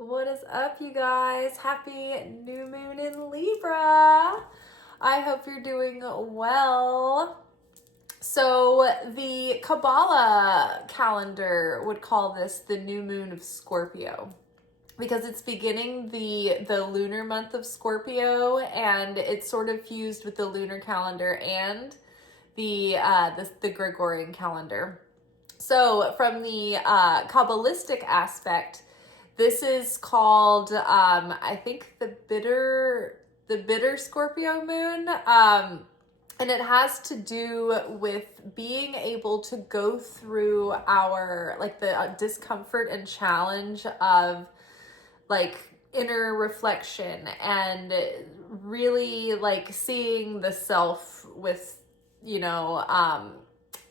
What is up, you guys? Happy new moon in Libra. I hope you're doing well. So the Kabbalah calendar would call this the new moon of Scorpio because it's beginning the lunar month of Scorpio, and it's sort of fused with the lunar calendar and the Gregorian calendar. So from the Kabbalistic aspect, this is called, I think the bitter Scorpio moon. And it has to do with being able to go through our, like, the discomfort and challenge of, like, inner reflection and really, like, seeing the self with,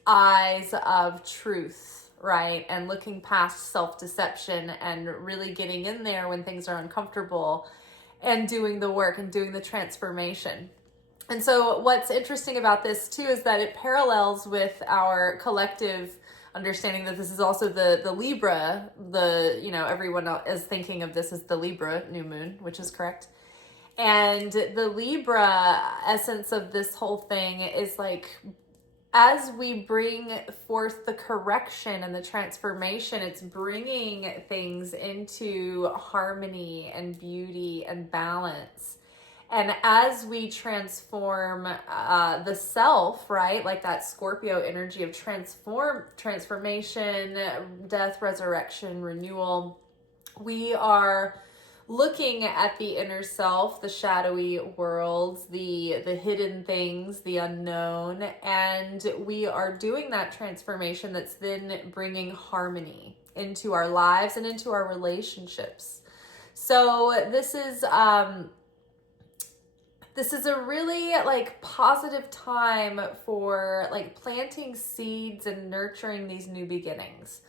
eyes of truth, right? And looking past self-deception and really getting in there when things are uncomfortable and doing the work and doing the transformation. And so what's interesting about this too is that it parallels with our collective understanding that this is also the Libra, everyone is thinking of this as the Libra new moon, which is correct. And the Libra essence of this whole thing is like, as we bring forth the correction and the transformation, it's bringing things into harmony and beauty and balance. And as we transform the self, right, like that Scorpio energy of transformation, death, resurrection, renewal, we are looking at the inner self, the shadowy worlds, the hidden things, the unknown, and we are doing that transformation that's then bringing harmony into our lives and into our relationships. So this is a really like positive time for like planting seeds and nurturing these new beginnings.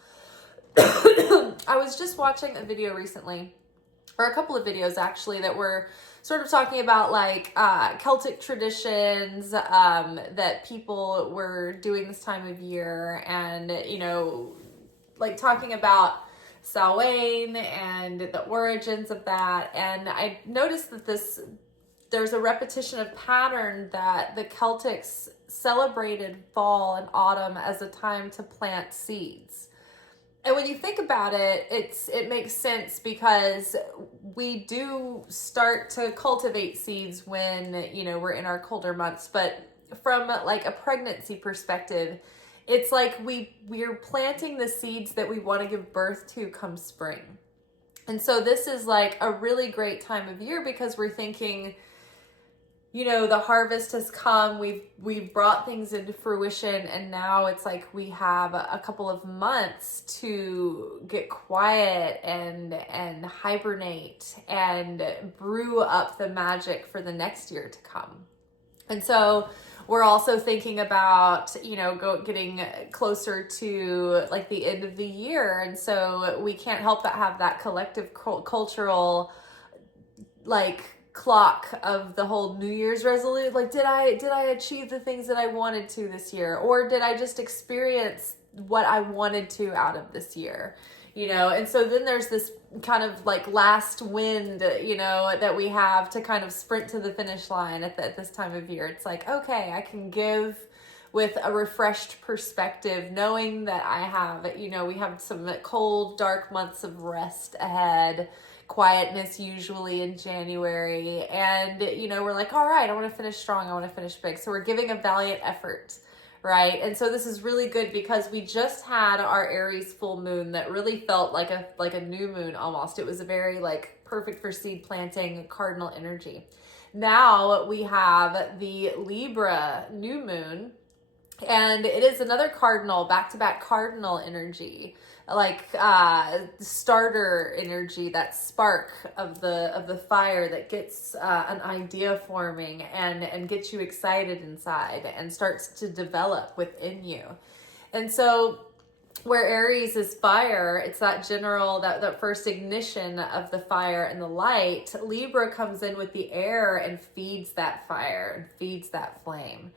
I was just watching a video recently, or a couple of videos actually, that were sort of talking about like Celtic traditions that people were doing this time of year, and like talking about Samhain and the origins of that. And I noticed that there's a repetition of pattern that the Celtics celebrated fall and autumn as a time to plant seeds. And when you think about it, it makes sense because we do start to cultivate seeds when, we're in our colder months. But from like a pregnancy perspective, it's like we're planting the seeds that we want to give birth to come spring. And so this is like a really great time of year because we're thinking, the harvest has come, we've brought things into fruition, and now it's like we have a couple of months to get quiet and hibernate and brew up the magic for the next year to come. And so we're also thinking about, getting closer to like the end of the year. And so we can't help but have that collective cultural, like, clock of the whole New Year's resolution. Like, did I achieve the things that I wanted to this year? Or did I just experience what I wanted to out of this year? And so then there's this kind of like last wind, that we have to kind of sprint to the finish line at this time of year. It's like, okay, I can give with a refreshed perspective, knowing that I have, we have some cold, dark months of rest ahead, quietness usually in January, and we're like, all right, I want to finish strong, I want to finish big, so we're giving a valiant effort, right? And so this is really good because we just had our Aries full moon that really felt like a new moon almost. It was a very like perfect for seed planting, cardinal energy. Now we have the Libra new moon, and it is another cardinal, back-to-back cardinal energy, like starter energy, that spark of the fire that gets an idea forming and gets you excited inside and starts to develop within you. And so where Aries is fire, it's that general, that first ignition of the fire and the light. Libra comes in with the air and feeds that fire and feeds that flame.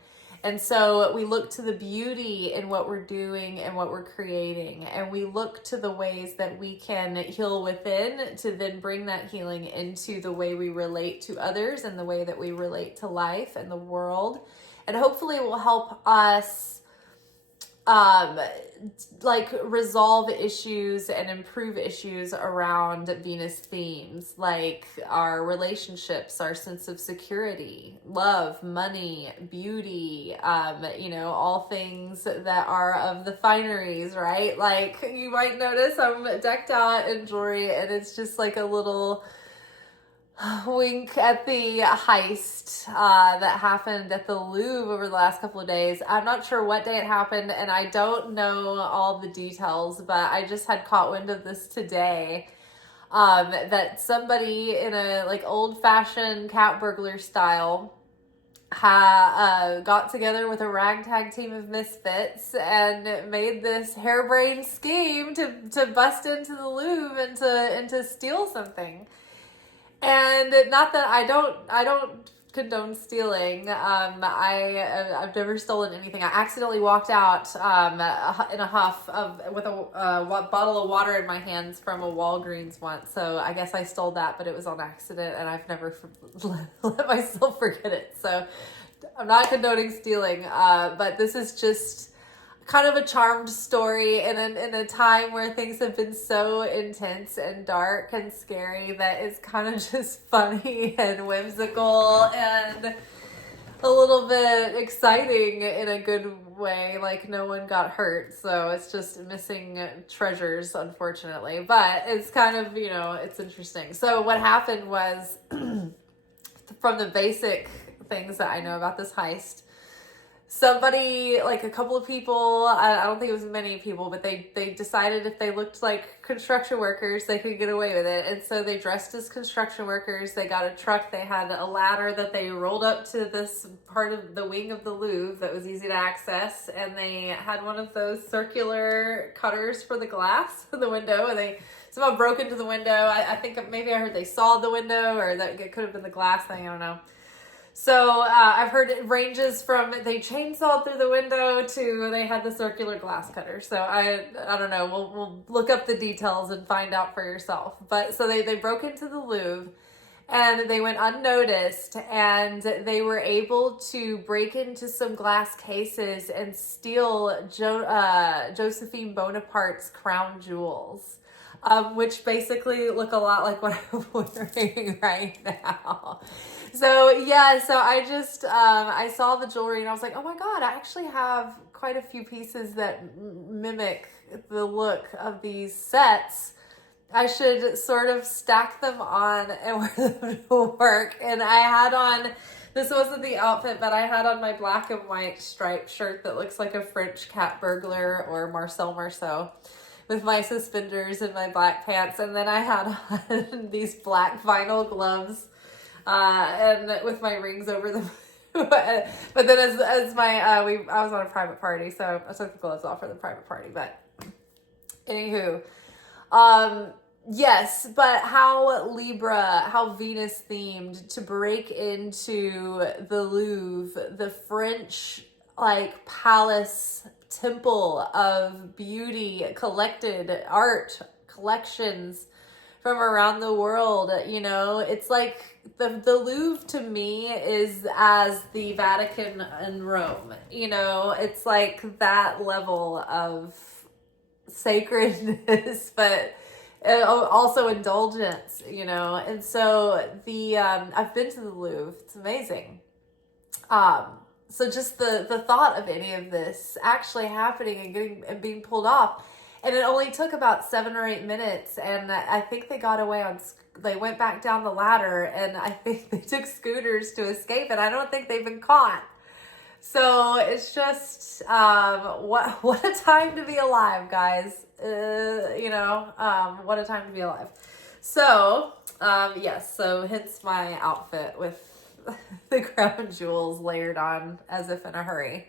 And so we look to the beauty in what we're doing and what we're creating. And we look to the ways that we can heal within to then bring that healing into the way we relate to others and the way that we relate to life and the world. And hopefully it will help us resolve issues and improve issues around Venus themes, like our relationships, our sense of security, love, money, beauty, all things that are of the fineries, right? Like, you might notice I'm decked out in jewelry, and it's just like a little wink at the heist that happened at the Louvre over the last couple of days. I'm not sure what day it happened, and I don't know all the details, but I just had caught wind of this today, that somebody in a old-fashioned cat burglar style got together with a ragtag team of misfits and made this harebrained scheme to bust into the Louvre and to steal something. And not that I don't condone stealing. I've never stolen anything. I accidentally walked out in a huff with a bottle of water in my hands from a Walgreens once. So I guess I stole that, but it was on accident, and I've never let myself forget it. So I'm not condoning stealing, but this is just kind of a charmed story in a time where things have been so intense and dark and scary that it's kind of just funny and whimsical and a little bit exciting in a good way. Like, no one got hurt, so it's just missing treasures, unfortunately, but it's kind of, it's interesting. So what happened was, from the basic things that I know about this heist, somebody, a couple of people, I don't think it was many people, but they decided if they looked like construction workers, they could get away with it. And so they dressed as construction workers. They got a truck. They had a ladder that they rolled up to this part of the wing of the Louvre that was easy to access. And they had one of those circular cutters for the glass in the window. And they somehow broke into the window. I think maybe I heard they sawed the window, or that it could have been the glass thing. I don't know. So I've heard it ranges from they chainsawed through the window to they had the circular glass cutter. So I don't know. We'll look up the details and find out for yourself. But so they broke into the Louvre, and they went unnoticed, and they were able to break into some glass cases and steal Josephine Bonaparte's crown jewels. Which basically look a lot like what I'm wearing right now. So I just, I saw the jewelry and I was like, oh my God, I actually have quite a few pieces that mimic the look of these sets. I should sort of stack them on and wear them to work. And I had on, this wasn't the outfit, but I had on my black and white striped shirt that looks like a French cat burglar or Marcel Marceau, with my suspenders and my black pants, and then I had on these black vinyl gloves, and with my rings over them. But then as my I was on a private party, so I took the gloves off for the private party. But anywho, yes. But how Venus themed to break into the Louvre, the French palace temple of beauty, collected art collections from around the world. It's like the Louvre to me is as the Vatican in Rome. It's like that level of sacredness, but also indulgence. And so I've been to the Louvre. It's amazing. So just the thought of any of this actually happening and being pulled off, and it only took about 7 or 8 minutes, and I think they got away they went back down the ladder, and I think they took scooters to escape, and I don't think they've been caught. So it's just, what a time to be alive, guys. What a time to be alive. So, yes, so hence my outfit with the crown jewels layered on as if in a hurry.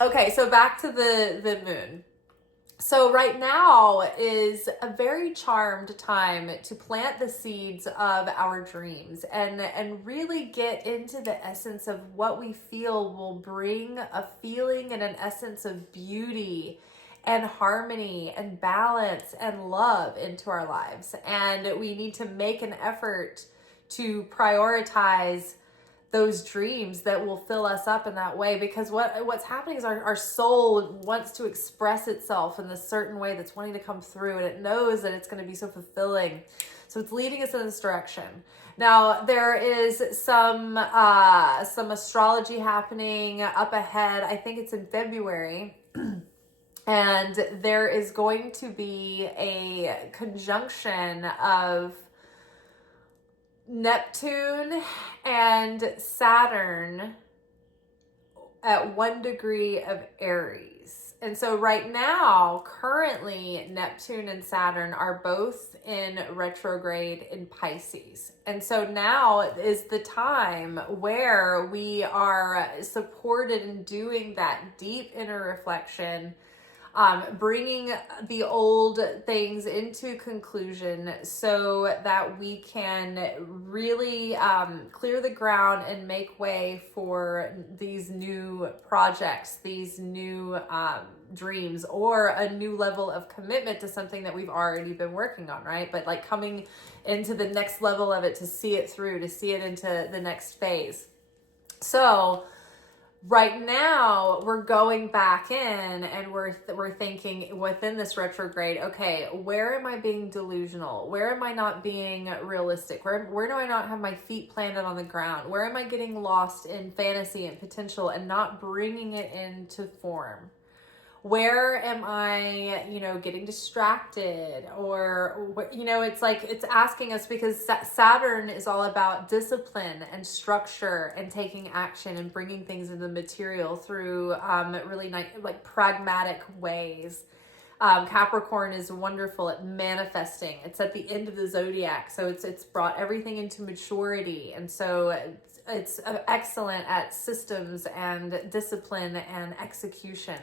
Okay, so back to the moon. So right now is a very charmed time to plant the seeds of our dreams and really get into the essence of what we feel will bring a feeling and an essence of beauty and harmony and balance and love into our lives. And we need to make an effort to prioritize those dreams that will fill us up in that way, because what's happening is our soul wants to express itself in this certain way that's wanting to come through, and it knows that it's going to be so fulfilling, so it's leading us in this direction. Now there is some astrology happening up ahead. I think it's in February. And there is going to be a conjunction of Neptune and Saturn at 1 degree of Aries. And so right now, currently, Neptune and Saturn are both in retrograde in Pisces. And so now is the time where we are supported in doing that deep inner reflection, bringing the old things into conclusion so that we can really clear the ground and make way for these new projects, these new dreams, or a new level of commitment to something that we've already been working on, right? But like coming into the next level of it to see it through, to see it into the next phase. So right now, we're going back in and we're thinking within this retrograde, okay, where am I being delusional? Where am I not being realistic? Where do I not have my feet planted on the ground? Where am I getting lost in fantasy and potential and not bringing it into form? Where am I, getting distracted? Or, it's like, it's asking us, because Saturn is all about discipline and structure and taking action and bringing things into the material through really nice, like pragmatic ways. Capricorn is wonderful at manifesting. It's at the end of the zodiac, so it's brought everything into maturity, and so it's excellent at systems and discipline and execution.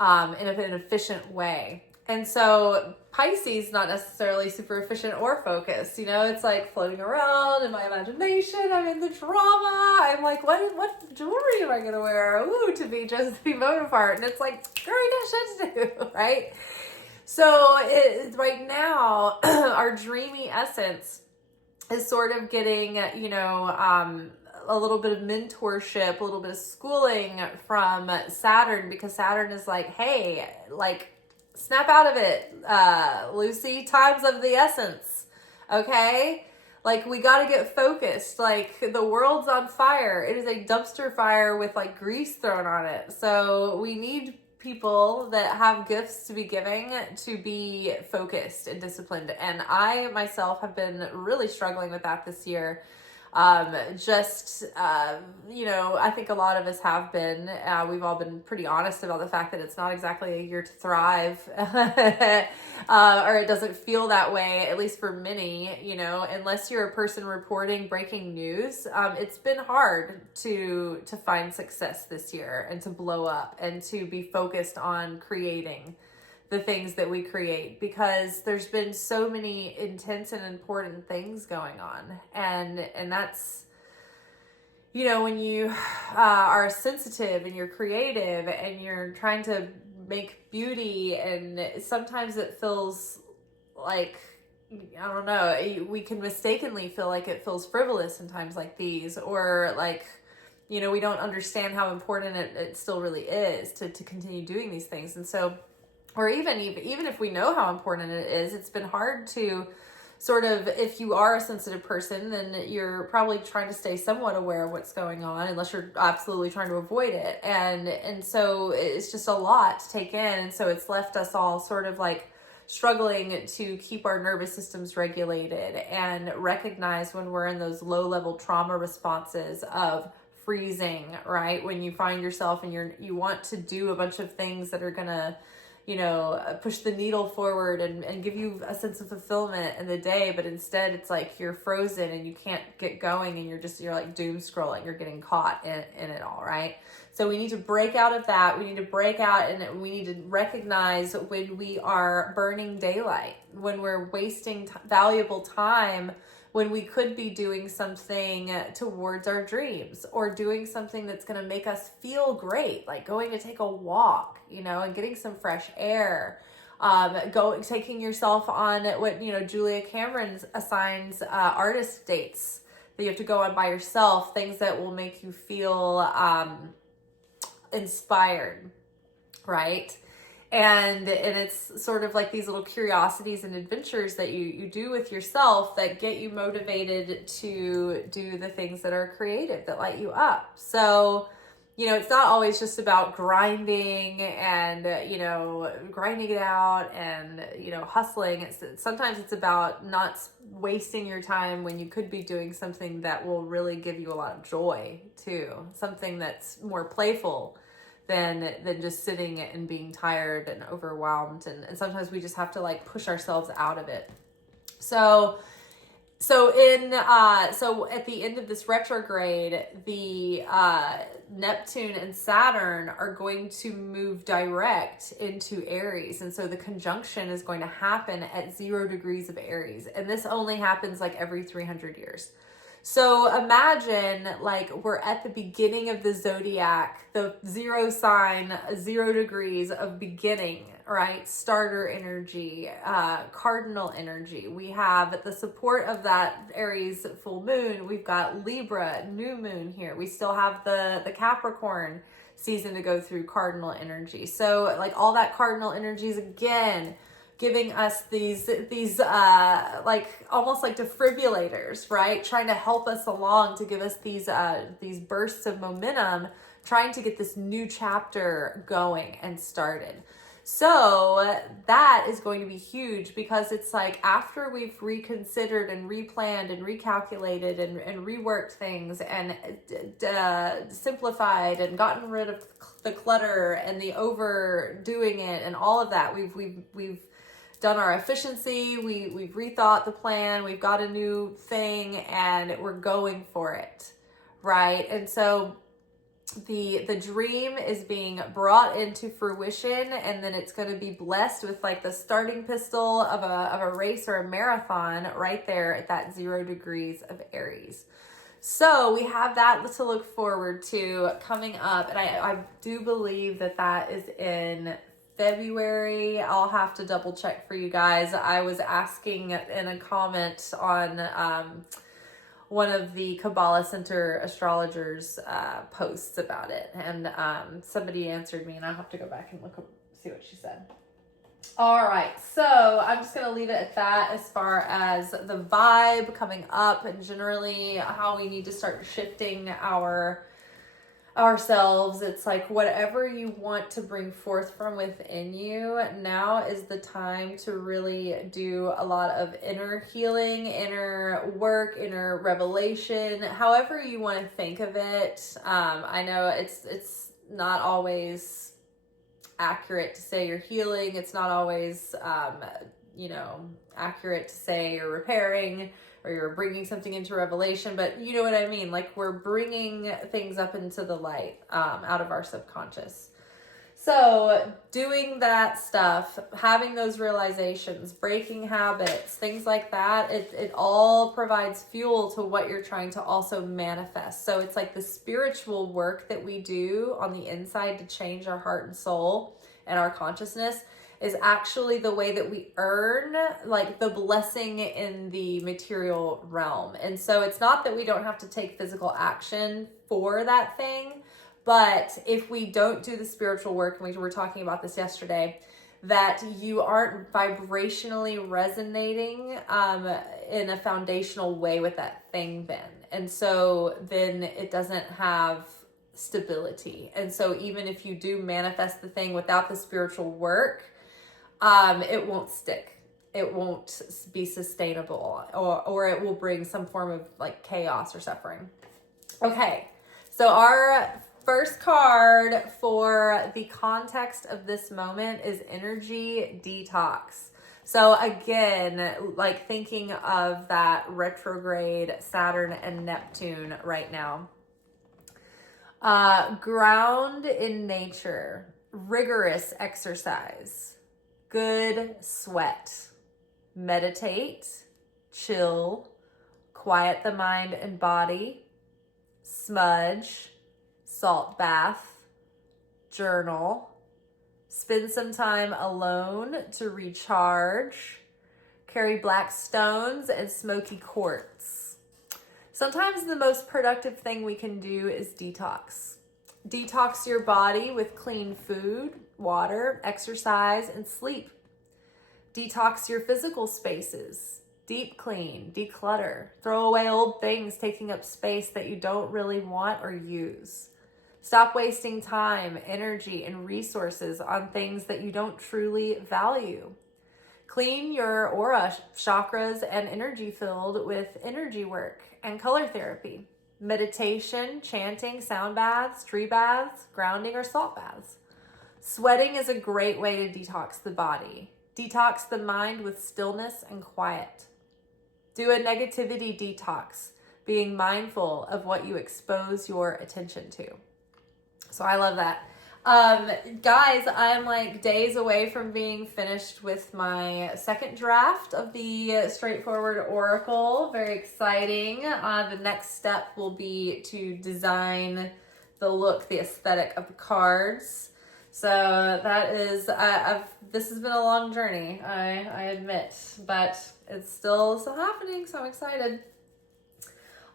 In an efficient way. And so Pisces, not necessarily super efficient or focused, it's like floating around in my imagination. I'm in the drama. I'm like, what jewelry am I going to wear? Ooh, to be Bonaparte. And it's like, girl, you got shit to do, right? So right now, our dreamy essence is sort of getting, a little bit of mentorship, a little bit of schooling from Saturn, because Saturn is like, hey, like, snap out of it, Lucy, time's of the essence, okay? Like, we got to get focused. Like, the world's on fire. It is a dumpster fire with, like, grease thrown on it. So we need people that have gifts to be giving to be focused and disciplined. And I, myself, have been really struggling with that this year. I think a lot of us have been. We've all been pretty honest about the fact that it's not exactly a year to thrive, or it doesn't feel that way, at least for many, unless you're a person reporting breaking news. It's been hard to find success this year and to blow up and to be focused on creating the things that we create, because there's been so many intense and important things going on. And that's, when you are sensitive and you're creative and you're trying to make beauty, and sometimes it feels like, I don't know, we can mistakenly feel like it feels frivolous in times like these, or like, we don't understand how important it still really is to continue doing these things. And so, or even if we know how important it is, it's been hard to sort of, if you are a sensitive person, then you're probably trying to stay somewhat aware of what's going on, unless you're absolutely trying to avoid it. And so it's just a lot to take in. And so it's left us all sort of like struggling to keep our nervous systems regulated and recognize when we're in those low level trauma responses of freezing, right? When you find yourself and you want to do a bunch of things that are gonna push the needle forward and give you a sense of fulfillment in the day, but instead it's like you're frozen and you can't get going, and you're like doom scrolling. You're getting caught in it all, right? So we need to break out of that. We need to break out, and we need to recognize when we are burning daylight, when we're wasting valuable time, when we could be doing something towards our dreams, or doing something that's going to make us feel great, like going to take a walk, and getting some fresh air. Taking yourself on what, Julia Cameron assigns artist dates that you have to go on by yourself, things that will make you feel inspired, right? And it's sort of like these little curiosities and adventures that you do with yourself that get you motivated to do the things that are creative, that light you up. So, it's not always just about grinding and, grinding it out and, hustling. Sometimes it's about not wasting your time when you could be doing something that will really give you a lot of joy too. Something that's more playful than just sitting and being tired and overwhelmed. And sometimes we just have to like push ourselves out of it. So at the end of this retrograde, the Neptune and Saturn are going to move direct into Aries. And so the conjunction is going to happen at 0 degrees of Aries. And this only happens like every 300 years. So imagine like we're at the beginning of the zodiac, the 0 sign, 0 degrees of beginning, right? Starter energy, cardinal energy. We have the support of that Aries full moon. We've got Libra, new moon here. We still have the Capricorn season to go through, cardinal energy. So like all that cardinal energies again, giving us these like almost like defibrillators, right? Trying to help us along, to give us these bursts of momentum, trying to get this new chapter going and started. So that is going to be huge, because it's like after we've reconsidered and replanned and recalculated and reworked things and simplified and gotten rid of the clutter and the overdoing it and all of that, we've done our efficiency, we've rethought the plan, we've got a new thing, and we're going for it, right? And so the dream is being brought into fruition, and then it's going to be blessed with like the starting pistol of a race or a marathon right there at that 0 degrees of Aries. So we have that to look forward to coming up, and I do believe that is in February. I'll have to double check for you guys. I was asking in a comment on one of the Kabbalah Center astrologers posts about it, and somebody answered me, and I'll have to go back and see what she said. All right, so I'm just going to leave it at that as far as the vibe coming up, and generally how we need to start shifting ourselves. It's like whatever you want to bring forth from within you, now is the time to really do a lot of inner healing, inner work, inner revelation, however you want to think of it. I know it's not always accurate to say you're healing. It's not always accurate to say you're repairing or you're bringing something into revelation, but you know what I mean? Like we're bringing things up into the light, out of our subconscious. So doing that stuff, having those realizations, breaking habits, things like that, it all provides fuel to what you're trying to also manifest. So it's like the spiritual work that we do on the inside to change our heart and soul and our consciousness is actually the way that we earn like the blessing in the material realm. And so it's not that we don't have to take physical action for that thing, but if we don't do the spiritual work, and we were talking about this yesterday, that you aren't vibrationally resonating in a foundational way with that thing then. And so then it doesn't have stability. And so even if you do manifest the thing without the spiritual work, it won't stick. It won't be sustainable, or it will bring some form of like chaos or suffering. Okay, so our first card for the context of this moment is energy detox. So again, like thinking of that retrograde Saturn and Neptune right now. Ground in nature, rigorous exercise, good sweat, meditate, chill, quiet the mind and body, smudge, salt bath, journal, spend some time alone to recharge, carry black stones and smoky quartz. Sometimes the most productive thing we can do is detox. Detox your body with clean food, water, exercise, and sleep. Detox your physical spaces. Deep clean, declutter, throw away old things taking up space that you don't really want or use. Stop wasting time, energy, and resources on things that you don't truly value. Clean your aura, chakras, and energy field with energy work and color therapy, meditation, chanting, sound baths, tree baths, grounding, or salt baths. Sweating is a great way to detox the body. Detox the mind with stillness and quiet. Do a negativity detox, being mindful of what you expose your attention to. So I love that. Guys, I'm like days away from being finished with my second draft of the Straightforward Oracle. Very exciting. The next step will be to design the look, the aesthetic of the cards. So that is, this has been a long journey, I admit, but it's still happening, so I'm excited.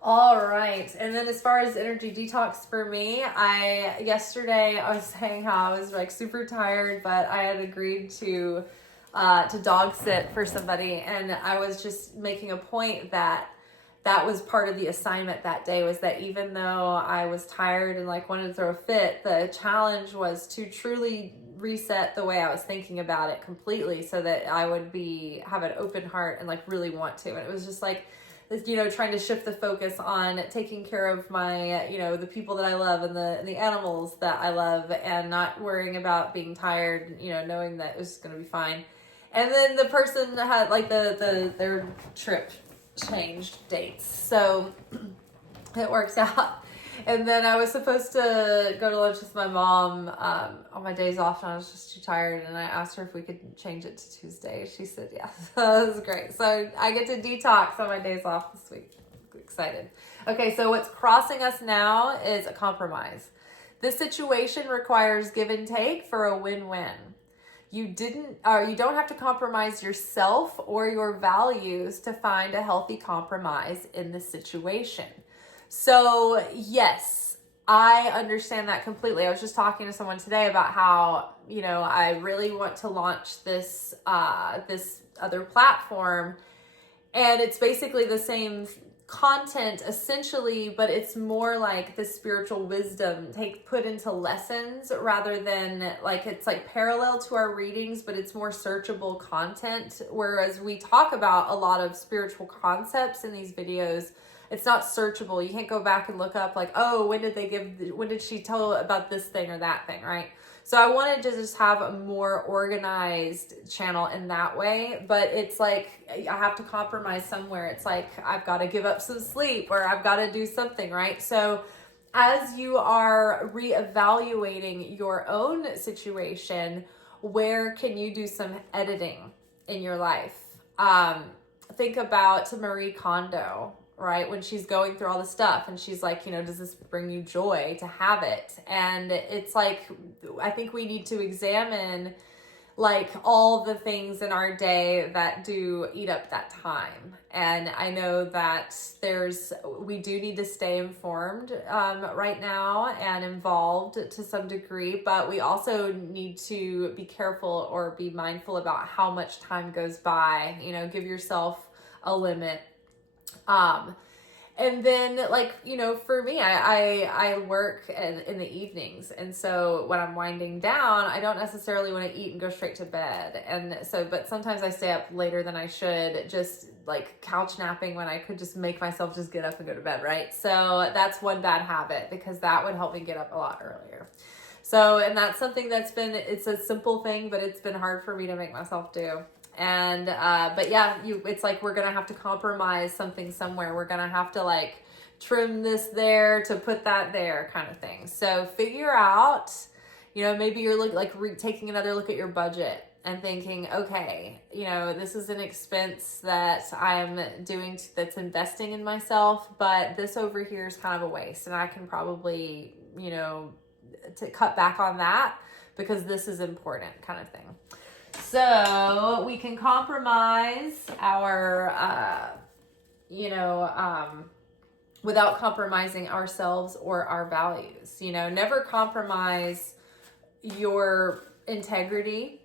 All right, and then as far as energy detox for me, yesterday I was saying how I was like super tired, but I had agreed to dog sit for somebody, and I was just making a point that was part of the assignment that day, was that even though I was tired and like wanted to throw a fit, the challenge was to truly reset the way I was thinking about it completely, so that I would have an open heart and like really want to. And it was just like, you know, trying to shift the focus on taking care of my, you know, the people that I love and the animals that I love, and not worrying about being tired, you know, knowing that it was going to be fine. And then the person had like their trip changed dates, so it works out. And then I was supposed to go to lunch with my mom on my days off, and I was just too tired, and I asked her if we could change it to Tuesday. She said yes. So that was great. So I get to detox on my days off this week. Excited. Okay, so what's crossing us now is a compromise. This situation requires give and take for a win-win. You don't have to compromise yourself or your values to find a healthy compromise in this situation. So yes, I understand that completely. I was just talking to someone today about how, you know, I really want to launch this other platform, and it's basically the same content essentially, but it's more like the spiritual wisdom put into lessons, rather than like, it's like parallel to our readings, but it's more searchable content. Whereas we talk about a lot of spiritual concepts in these videos, it's not searchable. You can't go back and look up like, oh, when did she tell about this thing or that thing, right? So I wanted to just have a more organized channel in that way, but it's like I have to compromise somewhere. It's like I've got to give up some sleep, or I've got to do something, right? So as you are reevaluating your own situation, where can you do some editing in your life? Think about Marie Kondo, right? When she's going through all the stuff and she's like, you know, does this bring you joy to have it? And it's like, I think we need to examine like all the things in our day that do eat up that time. And I know that we do need to stay informed right now and involved to some degree, but we also need to be careful or be mindful about how much time goes by. You know, give yourself a limit. And then, like, you know, for me, I work in the evenings. And so when I'm winding down, I don't necessarily want to eat and go straight to bed. And so, but sometimes I stay up later than I should, just like couch napping when I could just make myself just get up and go to bed, right? So that's one bad habit, because that would help me get up a lot earlier. So, and that's something that's been, it's a simple thing, but it's been hard for me to make myself do. And, but yeah, it's like, we're going to have to compromise something somewhere. We're going to have to like trim this there to put that there, kind of thing. So figure out, you know, maybe you're taking another look at your budget and thinking, okay, you know, this is an expense that I'm doing that's investing in myself, but this over here is kind of a waste, and I can probably, you know, to cut back on that because this is important, kind of thing. So we can compromise our, without compromising ourselves or our values. You know, never compromise your integrity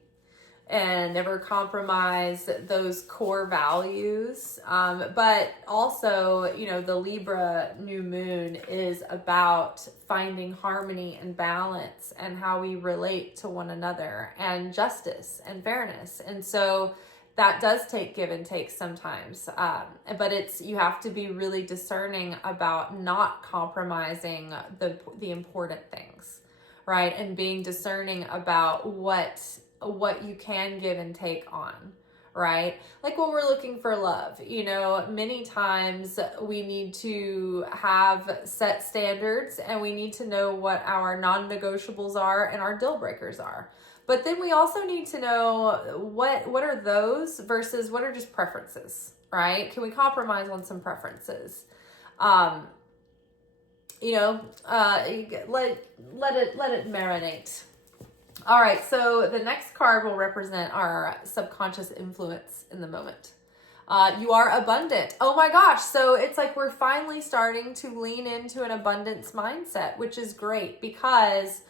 and never compromise those core values. But also, you know, the Libra new moon is about finding harmony and balance and how we relate to one another, and justice and fairness. And so that does take give and take sometimes. But you have to be really discerning about not compromising the important things, right? And being discerning about what you can give and take on, right? Like when we're looking for love, you know, many times we need to have set standards, and we need to know what our non-negotiables are and our deal breakers are. But then we also need to know what are those versus what are just preferences, right? Can we compromise on some preferences? Let it marinate. All right, so the next card will represent our subconscious influence in the moment. You are abundant. Oh my gosh. So it's like we're finally starting to lean into an abundance mindset, which is great, because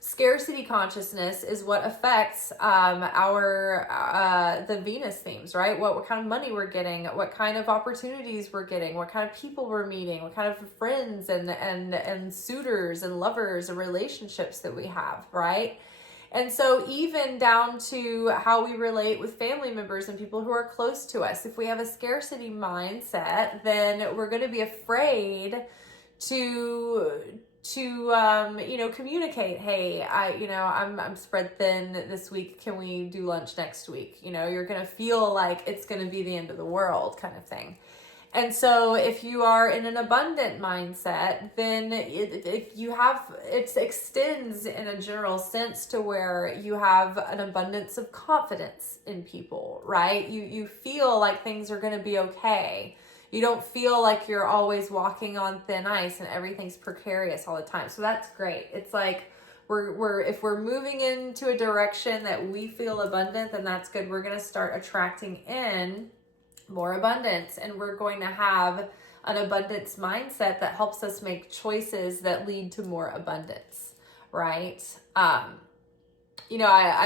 scarcity consciousness is what affects the Venus themes, right? What kind of money we're getting, what kind of opportunities we're getting, what kind of people we're meeting, what kind of friends and suitors and lovers and relationships that we have, right? And so even down to how we relate with family members and people who are close to us. If we have a scarcity mindset, then we're going to be afraid to communicate, hey, I'm spread thin this week. Can we do lunch next week? You know, you're going to feel like it's going to be the end of the world, kind of thing. And so if you are in an abundant mindset, then it extends in a general sense to where you have an abundance of confidence in people, right? You feel like things are going to be okay. You don't feel like you're always walking on thin ice and everything's precarious all the time. So that's great. It's like if we're moving into a direction that we feel abundant, then that's good. We're going to start attracting in more abundance, and we're going to have an abundance mindset that helps us make choices that lead to more abundance, right? I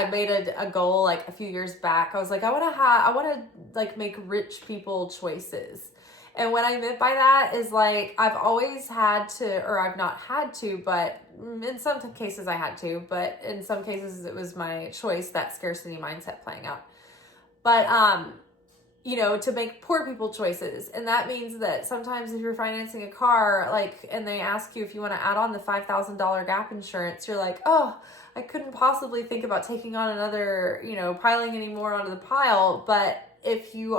made a goal like a few years back. I was like, I want to like make rich people choices. And what I meant by that is like, I've always had to, or I've not had to, but in some cases I had to, but in some cases it was my choice, that scarcity mindset playing out. But, to make poor people choices. And that means that sometimes if you're financing a car, like, and they ask you if you want to add on the $5,000 gap insurance, you're like, oh, I couldn't possibly think about taking on another, piling any more onto the pile. But if you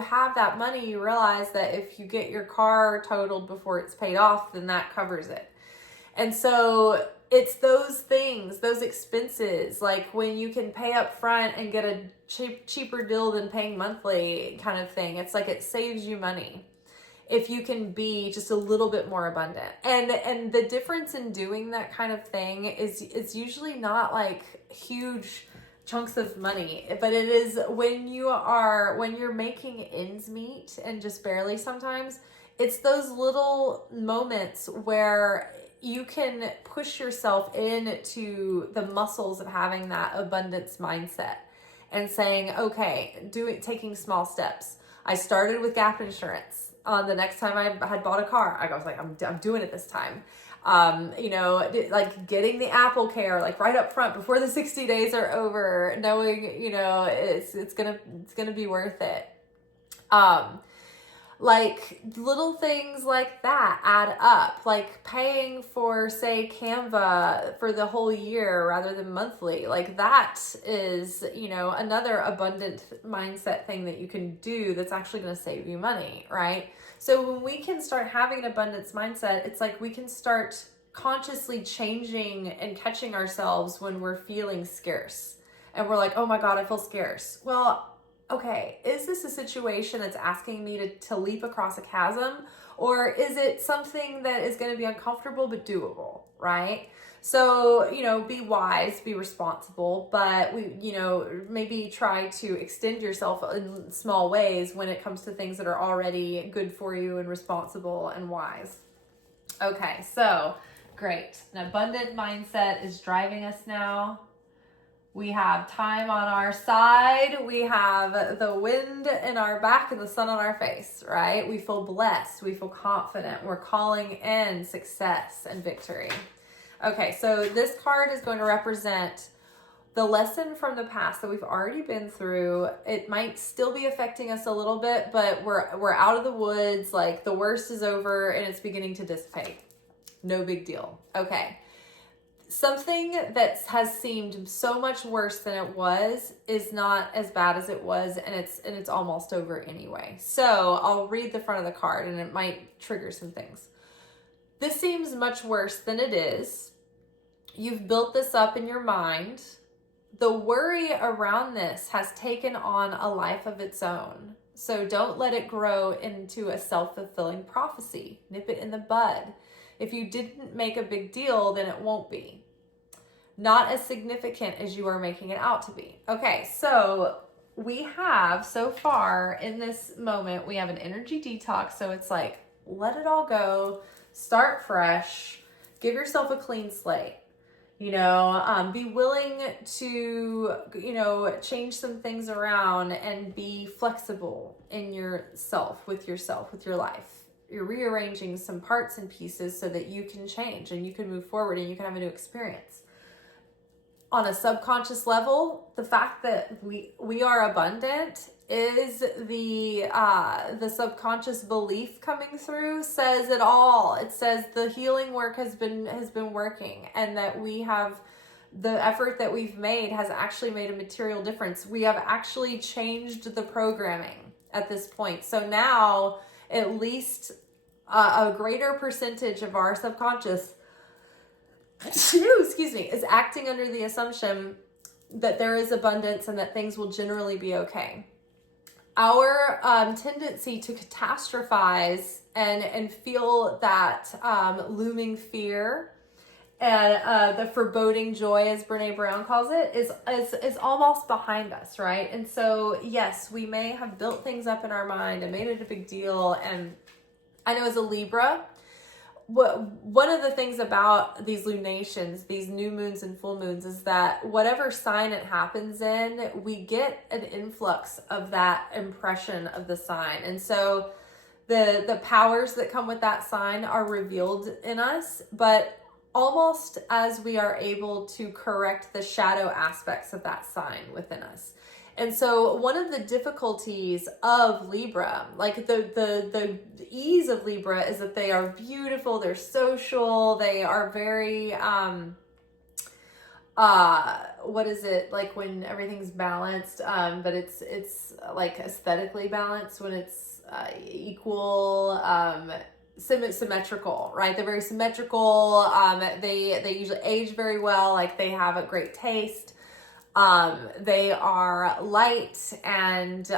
have that money, you realize that if you get your car totaled before it's paid off, then that covers it. And so it's those things, those expenses, like when you can pay up front and get a cheaper deal than paying monthly kind of thing. It's like it saves you money if you can be just a little bit more abundant. And the difference in doing that kind of thing is it's usually not like huge chunks of money, but it is when you're making ends meet and just barely sometimes. It's those little moments where you can push yourself into the muscles of having that abundance mindset and saying, okay, taking small steps. I started with gap insurance. The next time I had bought a car, I was like, I'm doing it this time. You know, like getting the Apple Care, like right up front before the 60 days are over, knowing, you know, it's gonna be worth it. Like little things like that add up, like paying for, say, Canva for the whole year rather than monthly. Like that is, you know, another abundant mindset thing that you can do that's actually going to save you money, right? So when we can start having an abundance mindset, it's like we can start consciously changing and catching ourselves when we're feeling scarce. And we're like, oh my God, I feel scarce. Well, okay, is this a situation that's asking me to leap across a chasm? Or is it something that is going to be uncomfortable but doable, right? So, you know, be wise, be responsible, but you know, maybe try to extend yourself in small ways when it comes to things that are already good for you and responsible and wise. Okay, so great. An abundant mindset is driving us now. We have time on our side. We have the wind in our back and the sun on our face, right? We feel blessed. We feel confident. We're calling in success and victory. Okay, so this card is going to represent the lesson from the past that we've already been through. It might still be affecting us a little bit, but we're out of the woods. Like the worst is over and it's beginning to dissipate. No big deal. Okay. Something that has seemed so much worse than it was is not as bad as it was, and it's almost over anyway. So I'll read the front of the card and it might trigger some things. This seems much worse than it is. You've built this up in your mind. The worry around this has taken on a life of its own. So don't let it grow into a self-fulfilling prophecy. Nip it in the bud. If you didn't make a big deal, then it won't be. Not as significant as you are making it out to be. Okay, so we have, so far in this moment, we have an energy detox. So it's like, let it all go, start fresh, give yourself a clean slate. You know, be willing to, you know, change some things around and be flexible in yourself, with your life. You're rearranging some parts and pieces so that you can change and you can move forward and you can have a new experience. On a subconscious level, the fact that we are abundant is the subconscious belief coming through says it all. It says the healing work has been working, and that we have the effort that we've made has actually made a material difference. We have actually changed the programming at this point. So now at least a greater percentage of our subconscious is acting under the assumption that there is abundance and that things will generally be okay. Our tendency to catastrophize and feel that looming fear and the foreboding joy, as Brene Brown calls it, is almost behind us, right? And so, yes, we may have built things up in our mind and made it a big deal. And I know as a Libra, one of the things about these lunations, these new moons and full moons, is that whatever sign it happens in, we get an influx of that impression of the sign. And so the powers that come with that sign are revealed in us, but almost as we are able to correct the shadow aspects of that sign within us. And so one of the difficulties of Libra, like the ease of Libra, is that they are beautiful, they're social, they are very, what is it, like when everything's balanced, but it's like aesthetically balanced, when it's equal, symmetrical, right? They're very symmetrical. They usually age very well, like they have a great taste. They are light and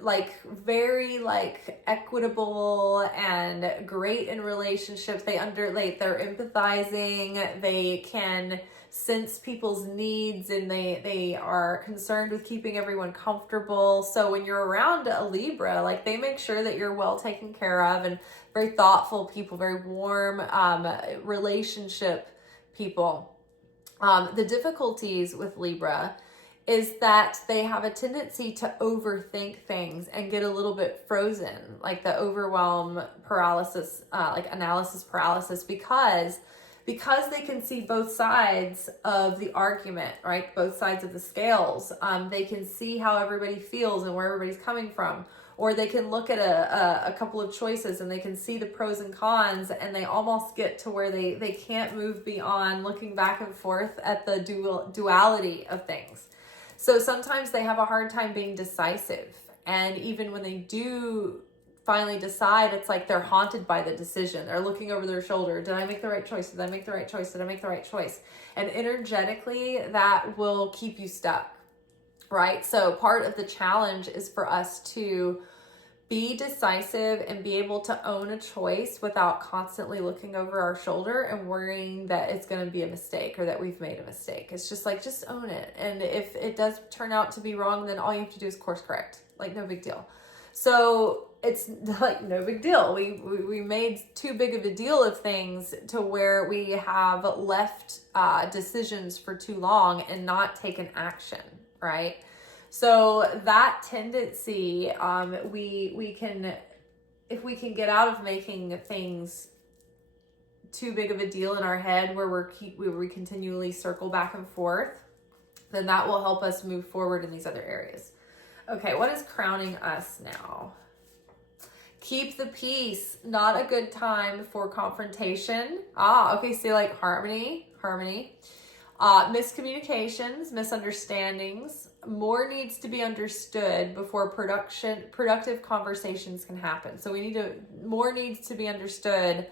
like very like equitable and great in relationships. They're empathizing. They can sense people's needs, and they are concerned with keeping everyone comfortable. So when you're around a Libra, like they make sure that you're well taken care of, and very thoughtful people, very warm relationship people. The difficulties with Libra is that they have a tendency to overthink things and get a little bit frozen, like the overwhelm paralysis, like analysis paralysis, because they can see both sides of the argument, right? Both sides of the scales. They can see how everybody feels and where everybody's coming from. Or they can look at a couple of choices and they can see the pros and cons, and they almost get to where they can't move beyond looking back and forth at the duality of things. So sometimes they have a hard time being decisive. And even when they do finally decide, it's like they're haunted by the decision. They're looking over their shoulder. Did I make the right choice? Did I make the right choice? Did I make the right choice? And energetically, that will keep you stuck, right? So part of the challenge is for us to be decisive and be able to own a choice without constantly looking over our shoulder and worrying that it's going to be a mistake or that we've made a mistake. It's just like, just own it. And if it does turn out to be wrong, then all you have to do is course correct. Like, no big deal. So it's like no big deal. We made too big of a deal of things to where we have left decisions for too long and not taken action, right? So that tendency, we can, if we can get out of making things too big of a deal in our head where we continually circle back and forth, then that will help us move forward in these other areas. Okay, what is crowning us now? Keep the peace. Not a good time for confrontation. Okay, so like harmony. Miscommunications, misunderstandings. More needs to be understood before productive conversations can happen. So more needs to be understood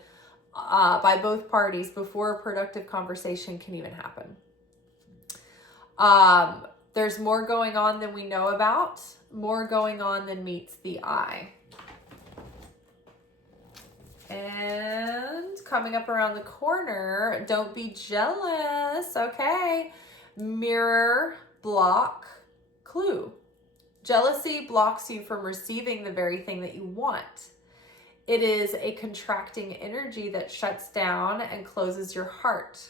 by both parties before a productive conversation can even happen. There's more going on than we know about, more going on than meets the eye. And coming up around the corner, don't be jealous, okay? Mirror, block, clue. Jealousy blocks you from receiving the very thing that you want. It is a contracting energy that shuts down and closes your heart.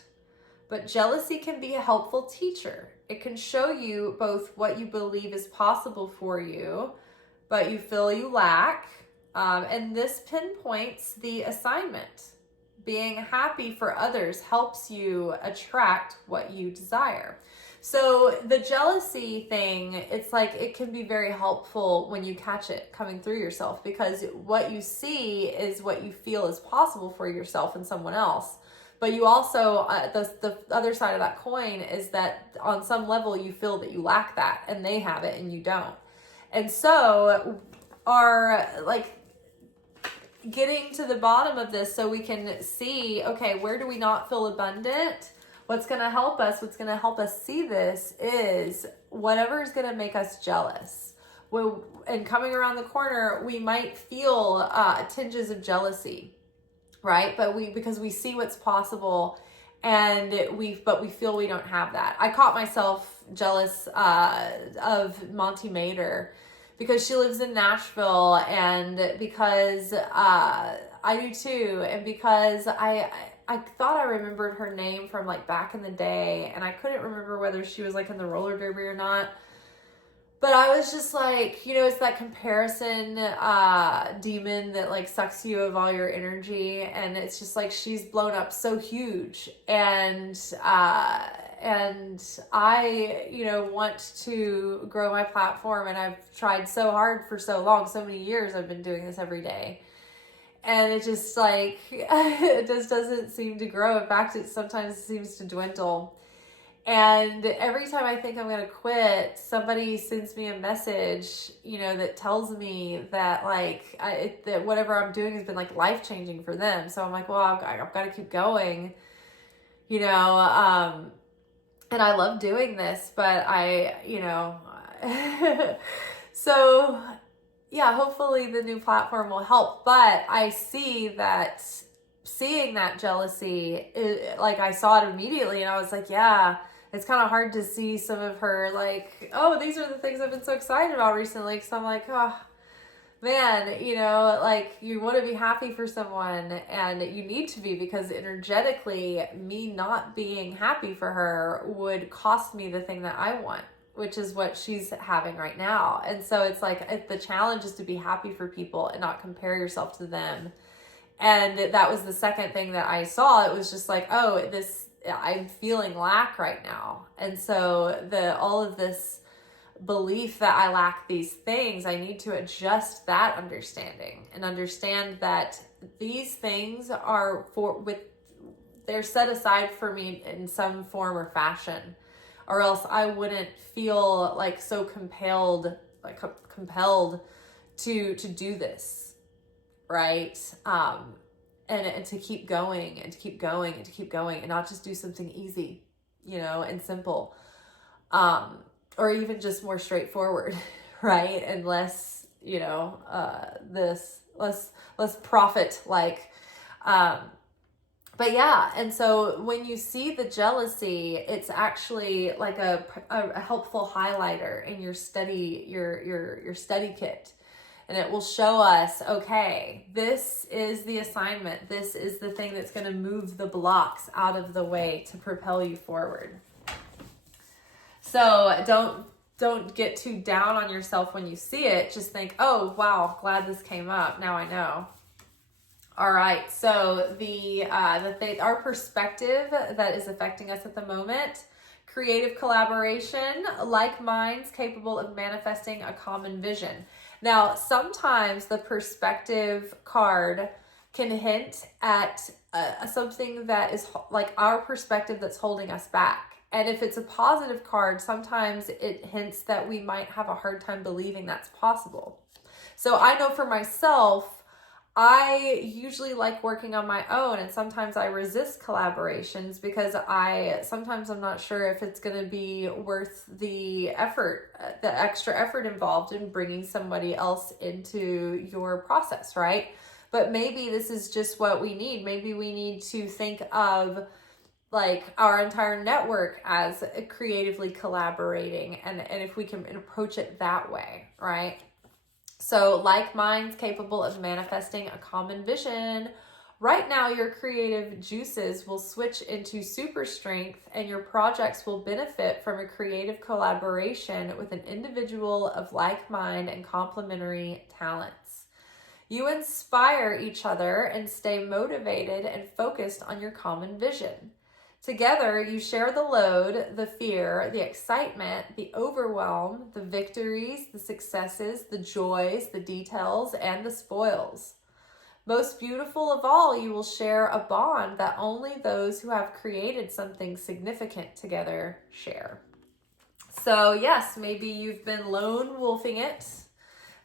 But jealousy can be a helpful teacher. It can show you both what you believe is possible for you, but you feel you lack. And this pinpoints the assignment. Being happy for others helps you attract what you desire. So the jealousy thing, it's like it can be very helpful when you catch it coming through yourself, because what you see is what you feel is possible for yourself and someone else. But you also, the other side of that coin is that on some level you feel that you lack that and they have it and you don't. And so getting to the bottom of this so we can see, okay, where do we not feel abundant? What's going to help us see this is whatever is going to make us jealous. And coming around the corner, we might feel tinges of jealousy, right? Because we see what's possible, and we feel we don't have that. I caught myself jealous of Monty Mader, because she lives in Nashville, and because I do too, and because I thought I remembered her name from like back in the day, and I couldn't remember whether she was like in the roller derby or not. But I was just like, it's that comparison demon that like sucks you of all your energy, and it's just like she's blown up so huge, and I want to grow my platform, and I've tried so hard for so long, so many years I've been doing this every day, and it just like it just doesn't seem to grow. In fact, it sometimes seems to dwindle. And every time I think I'm going to quit, somebody sends me a message, that tells me that that whatever I'm doing has been like life-changing for them. So I'm like, well, I've got to keep going, and I love doing this, but so yeah, hopefully the new platform will help. But I see that seeing that jealousy, I saw it immediately, and I was like, yeah, it's kind of hard to see some of her, like, oh, these are the things I've been so excited about recently. Because I'm like, oh, man, you want to be happy for someone, and you need to be, because energetically, me not being happy for her would cost me the thing that I want, which is what she's having right now. And so it's like the challenge is to be happy for people and not compare yourself to them. And that was the second thing that I saw. It was just like, oh, I'm feeling lack right now. And so all of this belief that I lack these things, I need to adjust that understanding and understand that these things are they're set aside for me in some form or fashion, or else I wouldn't feel like so compelled to do this, right? And to keep going and to keep going and to keep going and not just do something easy, and simple, or even just more straightforward, right? And less, less profit like, but yeah. And so when you see the jealousy, it's actually like a helpful highlighter in your study, your study kit. And it will show us, okay, this is the assignment. This is the thing that's going to move the blocks out of the way to propel you forward. So don't get too down on yourself when you see it. Just think, oh, wow, glad this came up. Now I know. All right. So our perspective that is affecting us at the moment: creative collaboration, like minds capable of manifesting a common vision. Now, sometimes the perspective card can hint at something that is like our perspective that's holding us back. And if it's a positive card, sometimes it hints that we might have a hard time believing that's possible. So I know for myself, I usually like working on my own, and sometimes I resist collaborations because sometimes I'm not sure if it's going to be worth the effort, the extra effort involved in bringing somebody else into your process, right? But maybe this is just what we need. Maybe we need to think of like our entire network as creatively collaborating, and if we can approach it that way, right? So like minds capable of manifesting a common vision. Right now, your creative juices will switch into super strength, and your projects will benefit from a creative collaboration with an individual of like mind and complementary talents. You inspire each other and stay motivated and focused on your common vision. Together, you share the load, the fear, the excitement, the overwhelm, the victories, the successes, the joys, the details, and the spoils. Most beautiful of all, you will share a bond that only those who have created something significant together share. So yes, maybe you've been lone wolfing it.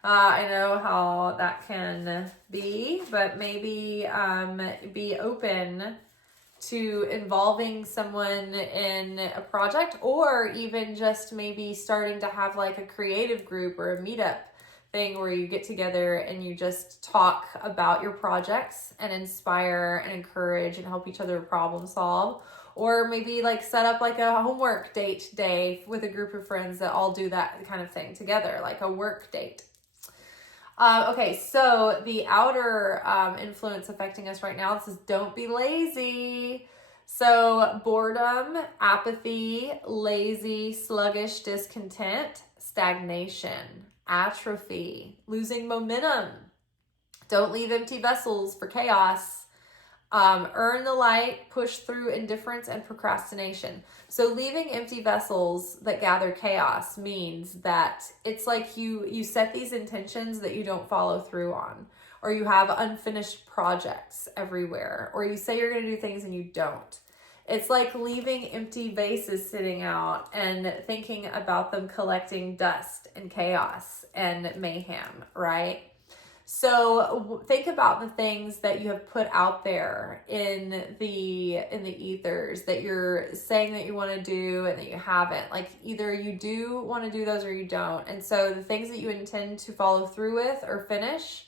I know how that can be, but maybe be open to involving someone in a project, or even just maybe starting to have like a creative group or a meetup thing where you get together and you just talk about your projects and inspire and encourage and help each other problem solve. Or maybe like set up like a homework date day with a group of friends that all do that kind of thing together, like a work date. Okay, so the outer influence affecting us right now, this is don't be lazy. So boredom, apathy, lazy, sluggish, discontent, stagnation, atrophy, losing momentum. Don't leave empty vessels for chaos. Earn the light, push through indifference and procrastination. So leaving empty vessels that gather chaos means that it's like you set these intentions that you don't follow through on, or you have unfinished projects everywhere, or you say you're going to do things and you don't. It's like leaving empty vases sitting out and thinking about them collecting dust and chaos and mayhem, right? So think about the things that you have put out there in the ethers that you're saying that you want to do and that you haven't. Like either you do want to do those or you don't. And so the things that you intend to follow through with or finish,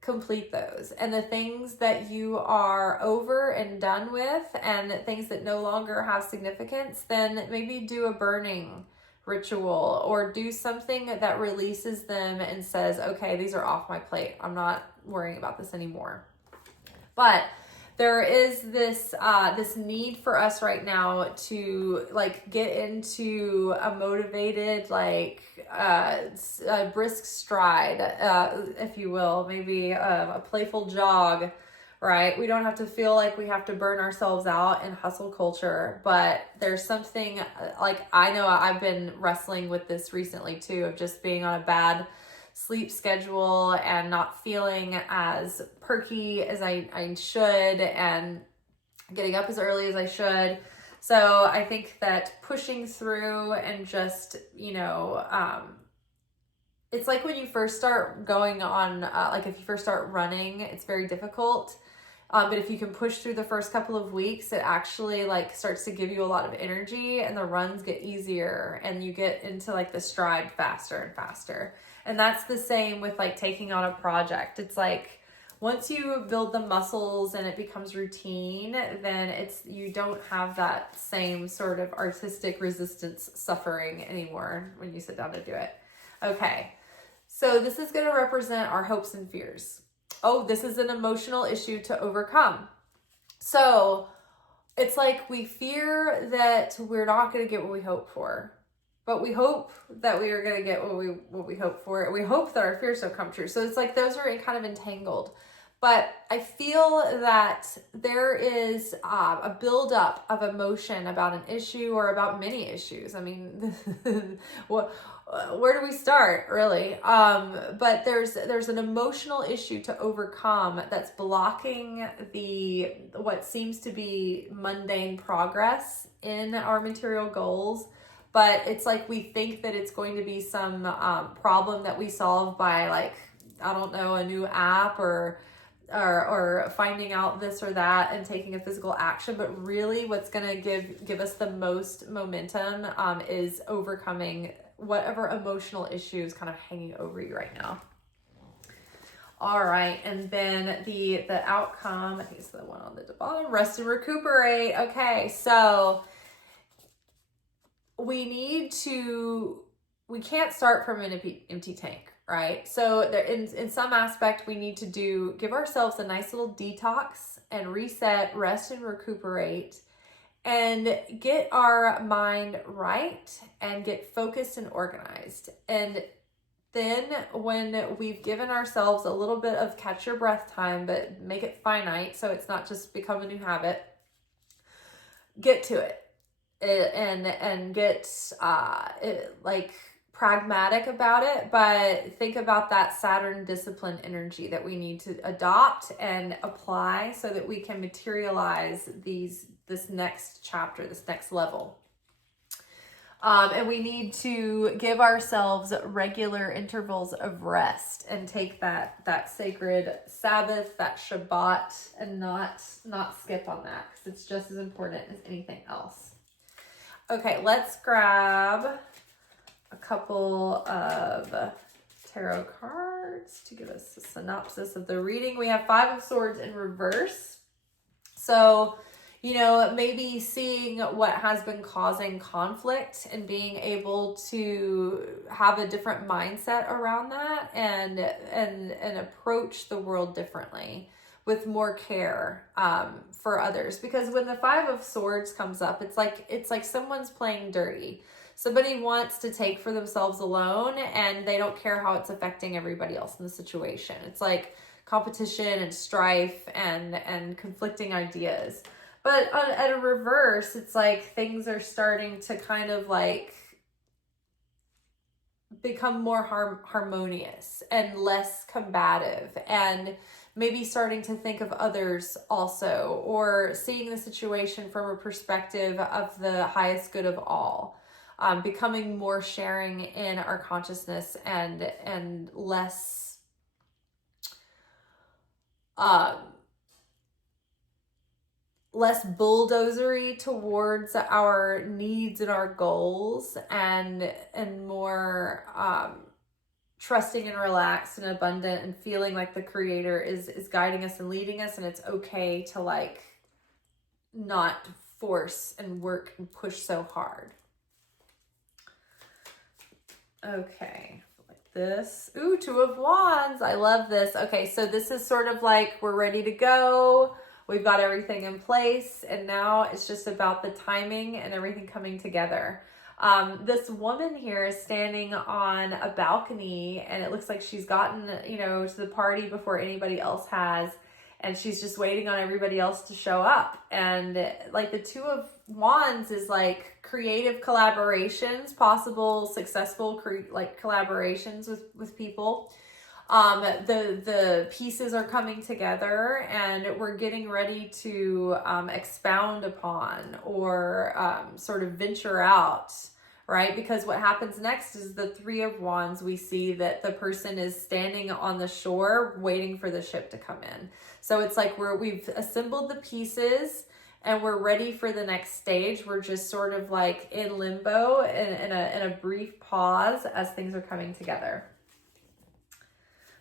complete those. And the things that you are over and done with and things that no longer have significance, then maybe do a burning ritual or do something that releases them and says, okay, these are off my plate. I'm not worrying about this anymore. But there is this this need for us right now to like get into a motivated, like a brisk stride, if you will, maybe a playful jog, right? We don't have to feel like we have to burn ourselves out in hustle culture, but there's something like, I know I've been wrestling with this recently too, of just being on a bad sleep schedule and not feeling as perky as I should, and getting up as early as I should. So I think that pushing through and just, you know, it's like when you first start going on, like if you first start running, it's very difficult. But if you can push through the first couple of weeks, it actually like starts to give you a lot of energy, and the runs get easier, and you get into like the stride faster and faster. And that's the same with like taking on a project. It's like once you build the muscles and it becomes routine, then you don't have that same sort of artistic resistance suffering anymore when you sit down to do it. Okay, so this is going to represent our hopes and fears. Oh, this is an emotional issue to overcome. So it's like we fear that we're not going to get what we hope for, but we hope that we are going to get what we hope for. We hope that our fears will come true. So it's like those are kind of entangled. But I feel that there is a buildup of emotion about an issue or about many issues. I mean, where do we start, really? But there's an emotional issue to overcome that's blocking what seems to be mundane progress in our material goals. But it's like we think that it's going to be some problem that we solve by, like, I don't know, a new app or finding out this or that and taking a physical action. But really what's going to give us the most momentum is overcoming whatever emotional issue is kind of hanging over you right now. All right, and then the outcome, I think it's the one on the bottom, rest and recuperate. Okay, so we can't start from an empty tank. Right? So there, in some aspect, we need to give ourselves a nice little detox and reset, rest and recuperate, and get our mind right and get focused and organized. And then when we've given ourselves a little bit of catch your breath time, but make it finite so it's not just become a new habit, get to it and get like pragmatic about it, but think about that Saturn discipline energy that we need to adopt and apply so that we can materialize this next chapter, this next level. And we need to give ourselves regular intervals of rest and take that sacred Sabbath, that Shabbat, and not skip on that, because it's just as important as anything else. Okay, let's grab a couple of tarot cards to give us a synopsis of the reading. We have Five of Swords in reverse. So, you know, maybe seeing what has been causing conflict and being able to have a different mindset around that and approach the world differently with more care for others. Because when the Five of Swords comes up, it's like someone's playing dirty. Somebody wants to take for themselves alone, and they don't care how it's affecting everybody else in the situation. It's like competition and strife and conflicting ideas. But at a reverse, it's like things are starting to kind of like become more harmonious and less combative, and maybe starting to think of others also, or seeing the situation from a perspective of the highest good of all. Becoming more sharing in our consciousness and less less bulldozery towards our needs and our goals, and more trusting and relaxed and abundant, and feeling like the Creator is guiding us and leading us, and it's okay to like not force and work and push so hard. Okay, like this. Ooh, Two of Wands. I love this. Okay, so this is sort of like we're ready to go We've got everything in place, and now it's just about the timing and everything coming together. This woman here is standing on a balcony, and it looks like she's gotten, to the party before anybody else has, and she's just waiting on everybody else to show up. And like the Two of Wands is like creative collaborations, possible successful collaborations with people. The pieces are coming together, and we're getting ready to expound upon or sort of venture out, right? Because what happens next is the Three of Wands. We see that the person is standing on the shore waiting for the ship to come in. So it's like we've assembled the pieces and we're ready for the next stage. We're just sort of like in limbo, in a brief pause as things are coming together.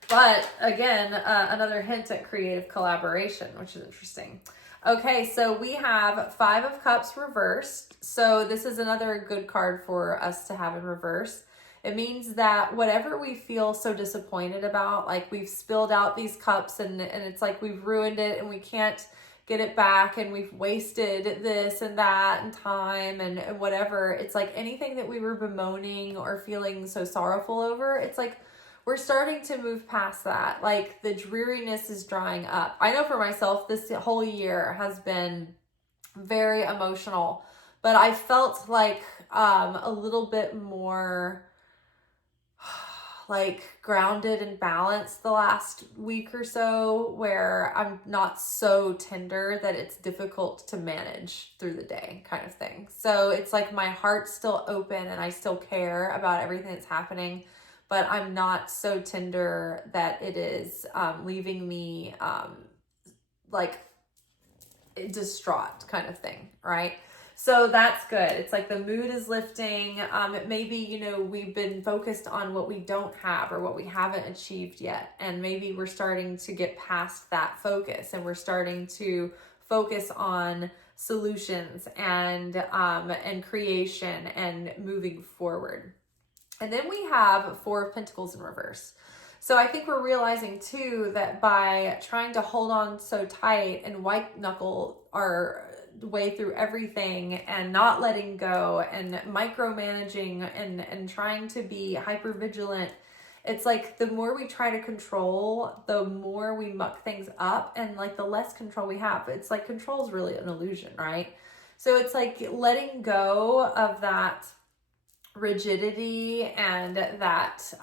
But again, another hint at creative collaboration, which is interesting. Okay, so we have Five of Cups reversed. So this is another good card for us to have in reverse. It means that whatever we feel so disappointed about, like we've spilled out these cups and it's like we've ruined it and we can't get it back and we've wasted this and that and time and whatever. It's like anything that we were bemoaning or feeling so sorrowful over, it's like we're starting to move past that. Like the dreariness is drying up. I know for myself, this whole year has been very emotional, but I felt like a little bit more like grounded and balanced the last week or so, where I'm not so tender that it's difficult to manage through the day kind of thing. So it's like my heart's still open and I still care about everything that's happening, but I'm not so tender that it is leaving me like distraught kind of thing, right? So that's good. It's like the mood is lifting. It may be, we've been focused on what we don't have or what we haven't achieved yet. And maybe we're starting to get past that focus and we're starting to focus on solutions and creation and moving forward. And then we have Four of Pentacles in reverse. So I think we're realizing too that by trying to hold on so tight and white knuckle our way through everything and not letting go and micromanaging and trying to be hyper vigilant, it's like the more we try to control, the more we muck things up, and like the less control we have. It's like control is really an illusion, right? So it's like letting go of that rigidity and that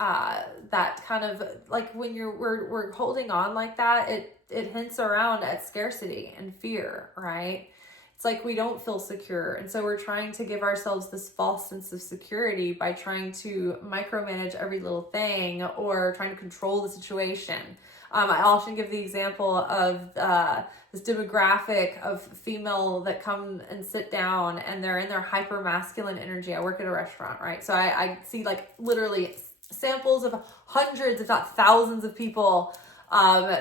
kind of like when we're holding on like that, it hints around at scarcity and fear, right? It's like we don't feel secure, and so we're trying to give ourselves this false sense of security by trying to micromanage every little thing or trying to control the situation. I often give the example of this demographic of female that come and sit down and they're in their hyper masculine energy. I work at a restaurant, right? So I see like literally samples of hundreds, if not thousands of people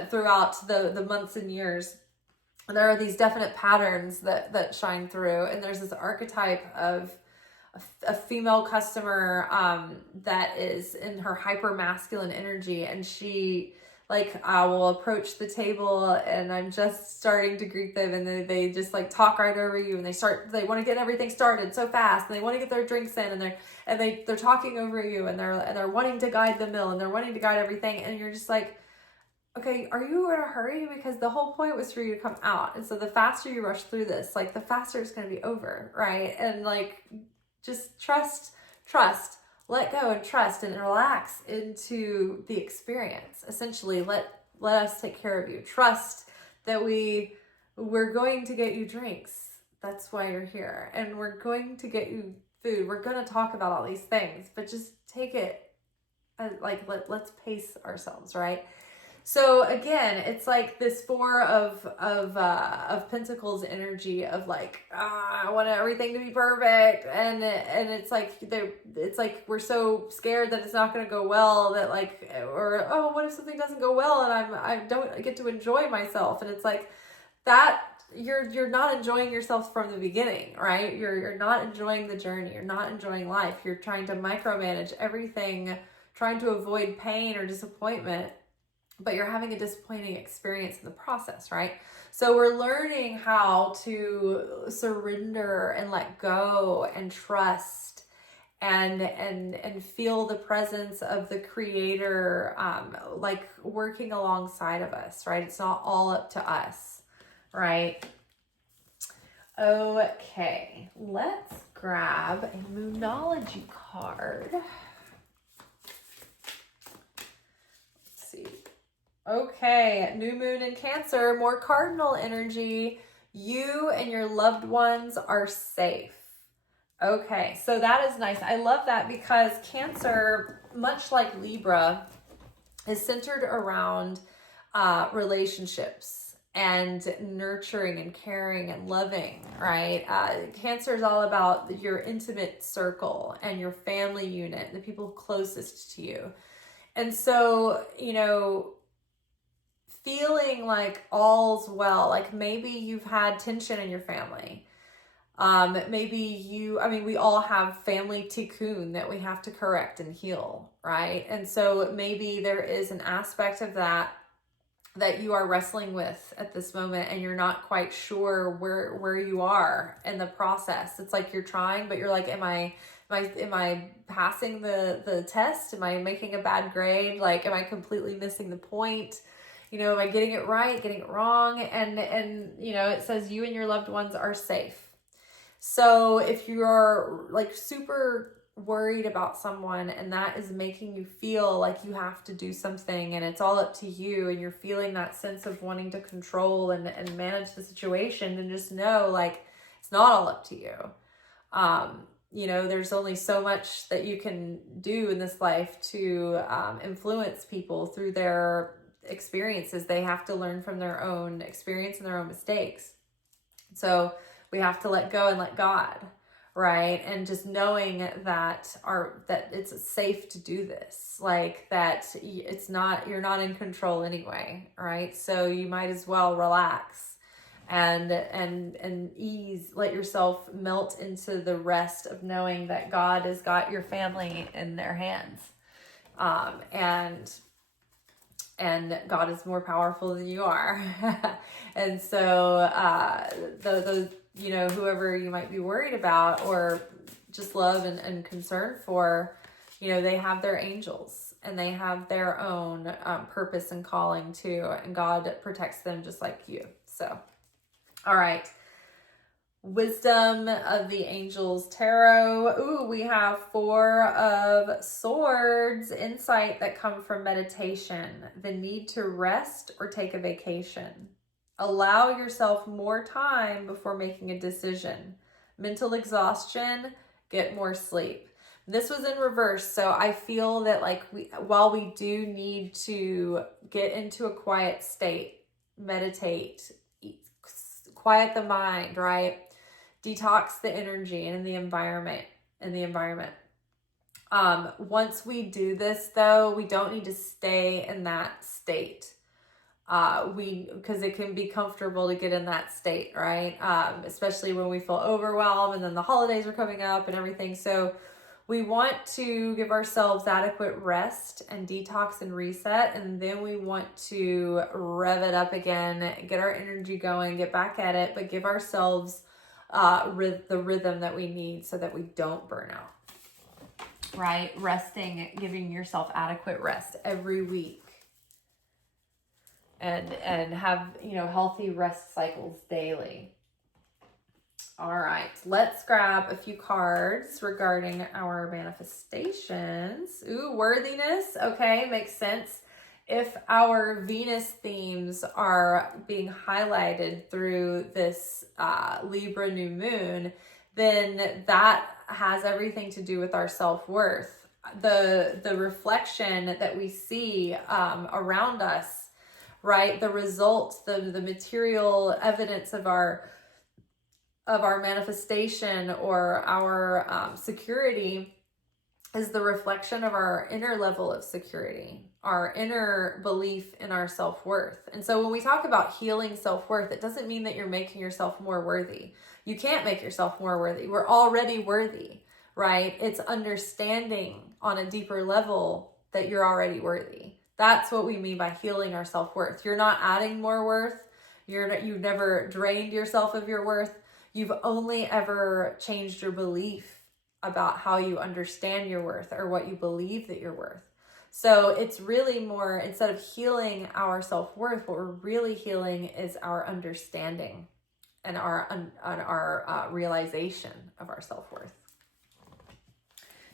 throughout the months and years. And there are these definite patterns that shine through. And there's this archetype of a female customer that is in her hyper masculine energy, and she I will approach the table and I'm just starting to greet them, and they just like talk right over you, and they want to get everything started so fast, and they want to get their drinks in, and they're talking over you, and they're wanting to guide the meal, and they're wanting to guide everything, and you're just like, okay, are you in a hurry? Because the whole point was for you to come out. And so the faster you rush through this, like the faster it's going to be over, right? And like, just trust, let go and trust and relax into the experience. Essentially, let us take care of you. Trust that we're going to get you drinks. That's why you're here. And we're going to get you food. We're going to talk about all these things, but just take it let's pace ourselves, right? So again, it's like this Four of Pentacles energy of like, I want everything to be perfect, and it's like we're so scared that it's not going to go well, that like, or oh, what if something doesn't go well and I don't get to enjoy myself, and it's like that you're not enjoying yourself from the beginning, right? You're not enjoying the journey. You're not enjoying life. You're trying to micromanage everything, trying to avoid pain or disappointment. but you're having a disappointing experience in the process, right? So we're learning how to surrender and let go and trust and feel the presence of the creator, like working alongside of us, right? It's not all up to us, right? Okay, let's grab a Moonology card. Let's see. Okay, new moon in Cancer, more cardinal energy. You and your loved ones are safe. Okay, so that is nice. I love that because Cancer, much like Libra, is centered around relationships and nurturing and caring and loving, right? Cancer is all about your intimate circle and your family unit, the people closest to you. And so, you know, feeling like all's well, like maybe you've had tension in your family. Maybe we all have family tikkun that we have to correct and heal, right? And so maybe there is an aspect of that you are wrestling with at this moment, and you're not quite sure where you are in the process. It's like you're trying, but you're like, am I passing the test? Am I making a bad grade? Like, am I completely missing the point? You know, am I getting it right, getting it wrong? And you know, it says you and your loved ones are safe. So if you're like super worried about someone and that is making you feel like you have to do something and it's all up to you, and you're feeling that sense of wanting to control and manage the situation, then just know, like, it's not all up to you. You know, there's only so much that you can do in this life to influence people through their experiences. They have to learn from their own experience and their own mistakes. So we have to let go and let God, right? And just knowing that it's safe to do this, like that you're not in control anyway, right? So you might as well relax and ease, let yourself melt into the rest of knowing that God has got your family in their hands. And God is more powerful than you are. And so those, you know, whoever you might be worried about or just love and concern for, you know, they have their angels and they have their own purpose and calling too. And God protects them just like you. So, all right. Wisdom of the Angels Tarot. Ooh, we have 4 of Swords, insight that come from meditation, the need to rest or take a vacation. Allow yourself more time before making a decision. Mental exhaustion, get more sleep. This was in reverse, so I feel that like while we do need to get into a quiet state, meditate, quiet the mind, right? Detox the energy and the environment. Once we do this though, we don't need to stay in that state. Because it can be comfortable to get in that state, right? Especially when we feel overwhelmed and then the holidays are coming up and everything. So we want to give ourselves adequate rest and detox and reset. And then we want to rev it up again, get our energy going, get back at it, but give ourselves the rhythm that we need so that we don't burn out, right? Resting, giving yourself adequate rest every week, and have, you know, healthy rest cycles daily. All right, let's grab a few cards regarding our manifestations. Ooh, worthiness. Okay, makes sense. If our Venus themes are being highlighted through this Libra new moon, then that has everything to do with our self-worth. The reflection that we see around us, right? The results, the material evidence of our manifestation or our security is the reflection of our inner level of security, our inner belief in our self-worth. And so when we talk about healing self-worth, it doesn't mean that you're making yourself more worthy. You can't make yourself more worthy. We're already worthy, right? It's understanding on a deeper level that you're already worthy. That's what we mean by healing our self-worth. You're not adding more worth. You've never drained yourself of your worth. You've only ever changed your belief about how you understand your worth or what you believe that you're worth. So it's really more, instead of healing our self-worth, what we're really healing is our understanding and our realization of our self-worth.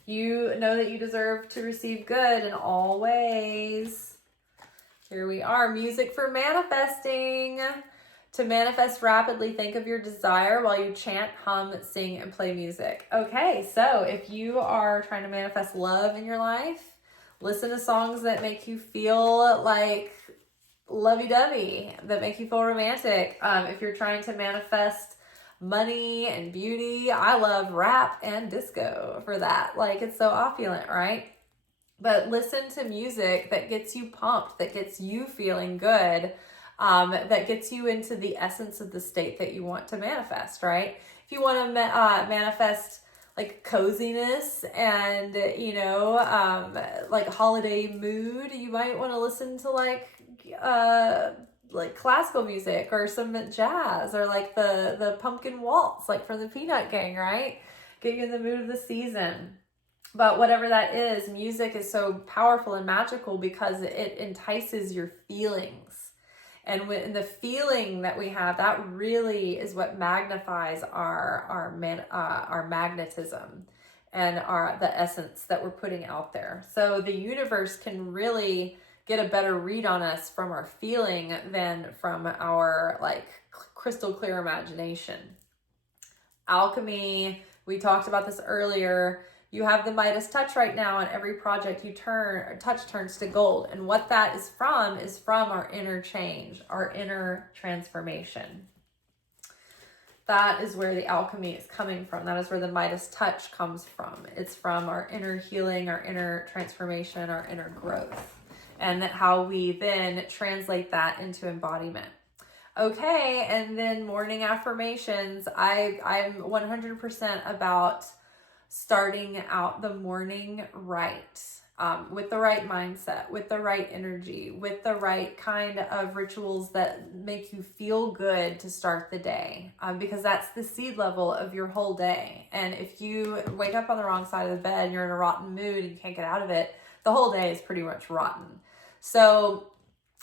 You know that you deserve to receive good in all ways. Here we are, music for manifesting. To manifest rapidly, think of your desire while you chant, hum, sing, and play music. Okay, so if you are trying to manifest love in your life, listen to songs that make you feel like lovey-dovey, that make you feel romantic. If you're trying to manifest money and beauty, I love rap and disco for that. Like, it's so opulent, right? But listen to music that gets you pumped, that gets you feeling good, that gets you into the essence of the state that you want to manifest, right? If you want to manifest like coziness and, like holiday mood, you might want to listen to like classical music or some jazz, or like the pumpkin waltz, like from the Peanut Gang, right? Get you in the mood of the season. But whatever that is, music is so powerful and magical because it entices your feelings. And when the feeling that we have, that really is what magnifies our magnetism and the essence that we're putting out there. So the universe can really get a better read on us from our feeling than from our like crystal clear imagination. Alchemy, we talked about this earlier. You have the Midas touch right now, and every project you touch turns to gold. And what that is from our inner change, our inner transformation. That is where the alchemy is coming from. That is where the Midas touch comes from. It's from our inner healing, our inner transformation, our inner growth, and how we then translate that into embodiment. Okay, and then morning affirmations. I'm 100% about starting out the morning right, with the right mindset, with the right energy, with the right kind of rituals that make you feel good to start the day, because that's the seed level of your whole day. And if you wake up on the wrong side of the bed and you're in a rotten mood and you can't get out of it, the whole day is pretty much rotten. So,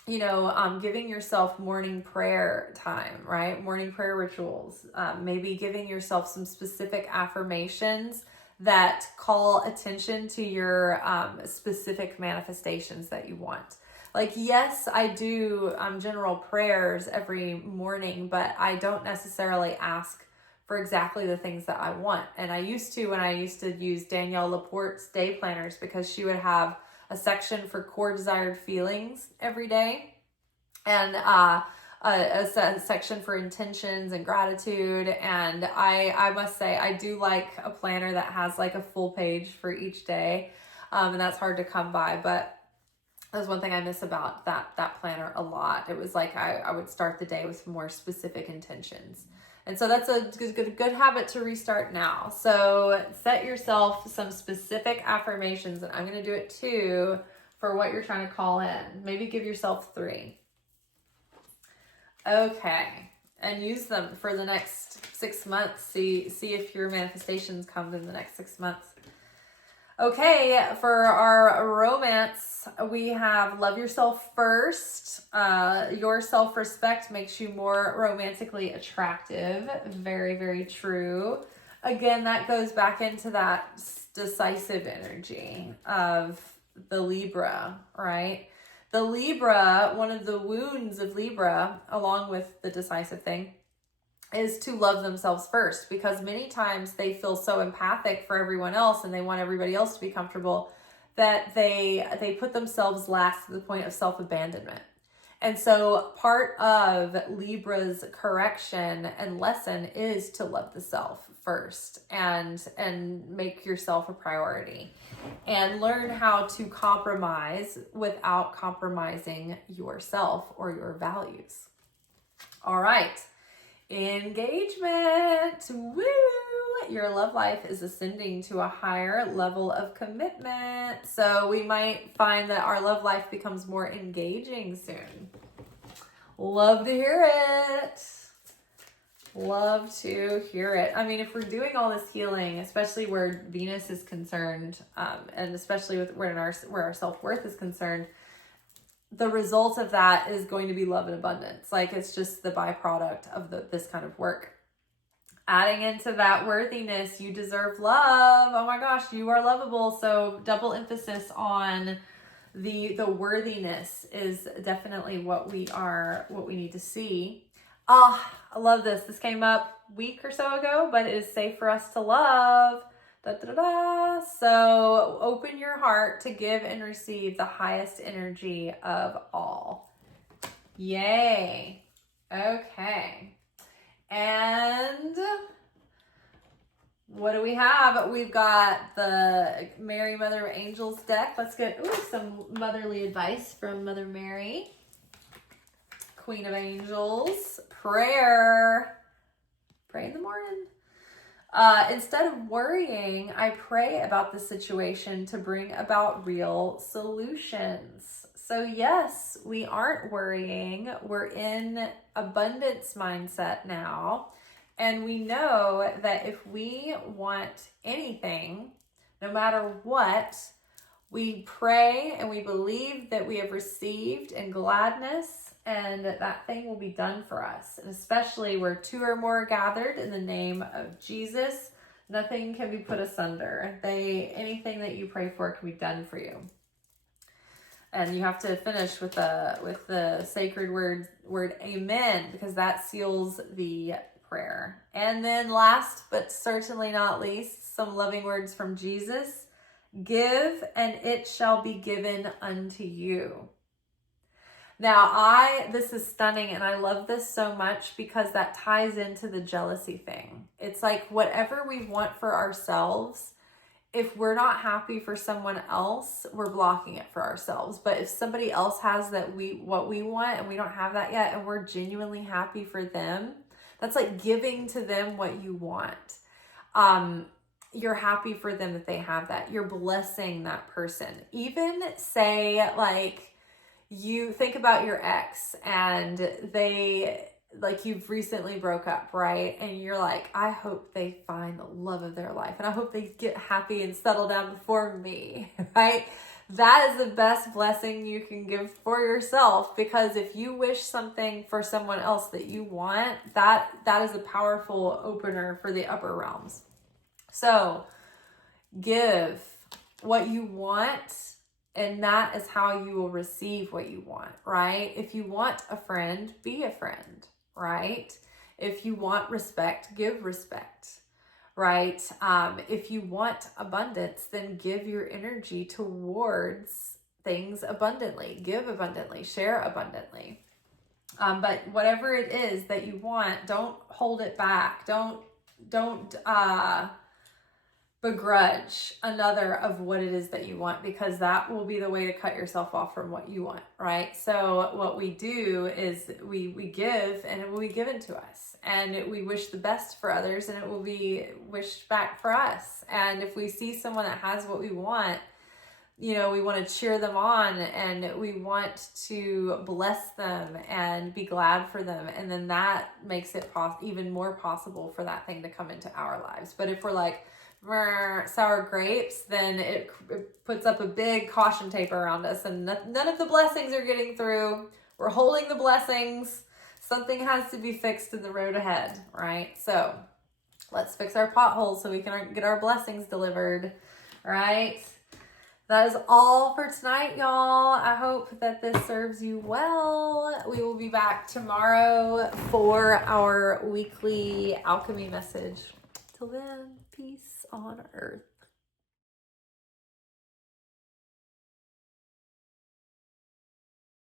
giving yourself morning prayer time, right? Morning prayer rituals, maybe giving yourself some specific affirmations that call attention to your specific manifestations that you want. Like, yes, I do general prayers every morning, but I don't necessarily ask for exactly the things that I want. And I used to, when I used to use Danielle Laporte's day planners, because she would have a section for core desired feelings every day, and a section for intentions and gratitude. And I must say, I do like a planner that has like a full page for each day. And that's hard to come by, but that's one thing I miss about that planner a lot. It was like, I would start the day with more specific intentions. And so that's a good habit to restart now. So set yourself some specific affirmations, and I'm going to do it too for what you're trying to call in. Maybe give yourself 3. Okay, and use them for the next 6 months. See if your manifestations come in the next 6 months. Okay, for our romance, we have love yourself first. Your self-respect makes you more romantically attractive. Very, very true. Again, that goes back into that decisive energy of the Libra, right? The Libra, one of the wounds of Libra, along with the decisive thing, is to love themselves first, because many times they feel so empathic for everyone else and they want everybody else to be comfortable that they put themselves last to the point of self-abandonment. And so part of Libra's correction and lesson is to love the self first and make yourself a priority, and learn how to compromise without compromising yourself or your values. All right. Engagement. Woo! your love life is ascending to a higher level of commitment. So we might find that our love life becomes more engaging soon. Love to hear it. Love to hear it. I mean, if we're doing all this healing, especially where Venus is concerned, and especially with where our self-worth is concerned, the result of that is going to be love and abundance. Like, it's just the byproduct of this kind of work. Adding into that worthiness, you deserve love. Oh my gosh, you are lovable. So double emphasis on the worthiness is definitely what we need to see. I love this. This came up a week or so ago, but it is safe for us to love. Da, da, da, da. So open your heart to give and receive the highest energy of all. Yay. Okay. And what do we have? We've got the Mary, Mother of Angels deck. Let's get some motherly advice from Mother Mary. Queen of Angels. Prayer. Pray in the morning. Instead of worrying, I pray about the situation to bring about real solutions. So yes, we aren't worrying. We're in abundance mindset now. And we know that if we want anything, no matter what, we pray and we believe that we have received in gladness, and that thing will be done for us. And especially where two or more are gathered in the name of Jesus, nothing can be put asunder. Anything that you pray for can be done for you. And you have to finish with the sacred word amen, because that seals the prayer. And then last but certainly not least, some loving words from Jesus. Give and it shall be given unto you. Now, this is stunning, and I love this so much because that ties into the jealousy thing. It's like whatever we want for ourselves, if we're not happy for someone else, we're blocking it for ourselves. But if somebody else has what we want and we don't have that yet, and we're genuinely happy for them, that's like giving to them what you want. You're happy for them that they have that. You're blessing that person. Even say, like, you think about your ex and you've recently broke up, right? And you're like, I hope they find the love of their life, and I hope they get happy and settle down before me, right? That is the best blessing you can give for yourself, because if you wish something for someone else that you want, that is a powerful opener for the upper realms. So give what you want, and that is how you will receive what you want, right? If you want a friend, be a friend, right? If you want respect, give respect, right? If you want abundance, then give your energy towards things abundantly. Give abundantly, share abundantly. But whatever it is that you want, don't hold it back. Don't begrudge another of what it is that you want, because that will be the way to cut yourself off from what you want, right? So what we do is we give, and it will be given to us, and we wish the best for others, and it will be wished back for us. And if we see someone that has what we want, we want to cheer them on, and we want to bless them and be glad for them. And then that makes it even more possible for that thing to come into our lives. But if we're like, sour grapes, then it puts up a big caution tape around us, and none of the blessings are getting through. We're holding the blessings. Something has to be fixed in the road ahead, right? So let's fix our potholes so we can get our blessings delivered, right? That is all for tonight, y'all. I hope that this serves you well. We will be back tomorrow for our weekly alchemy message. Till then, peace on earth.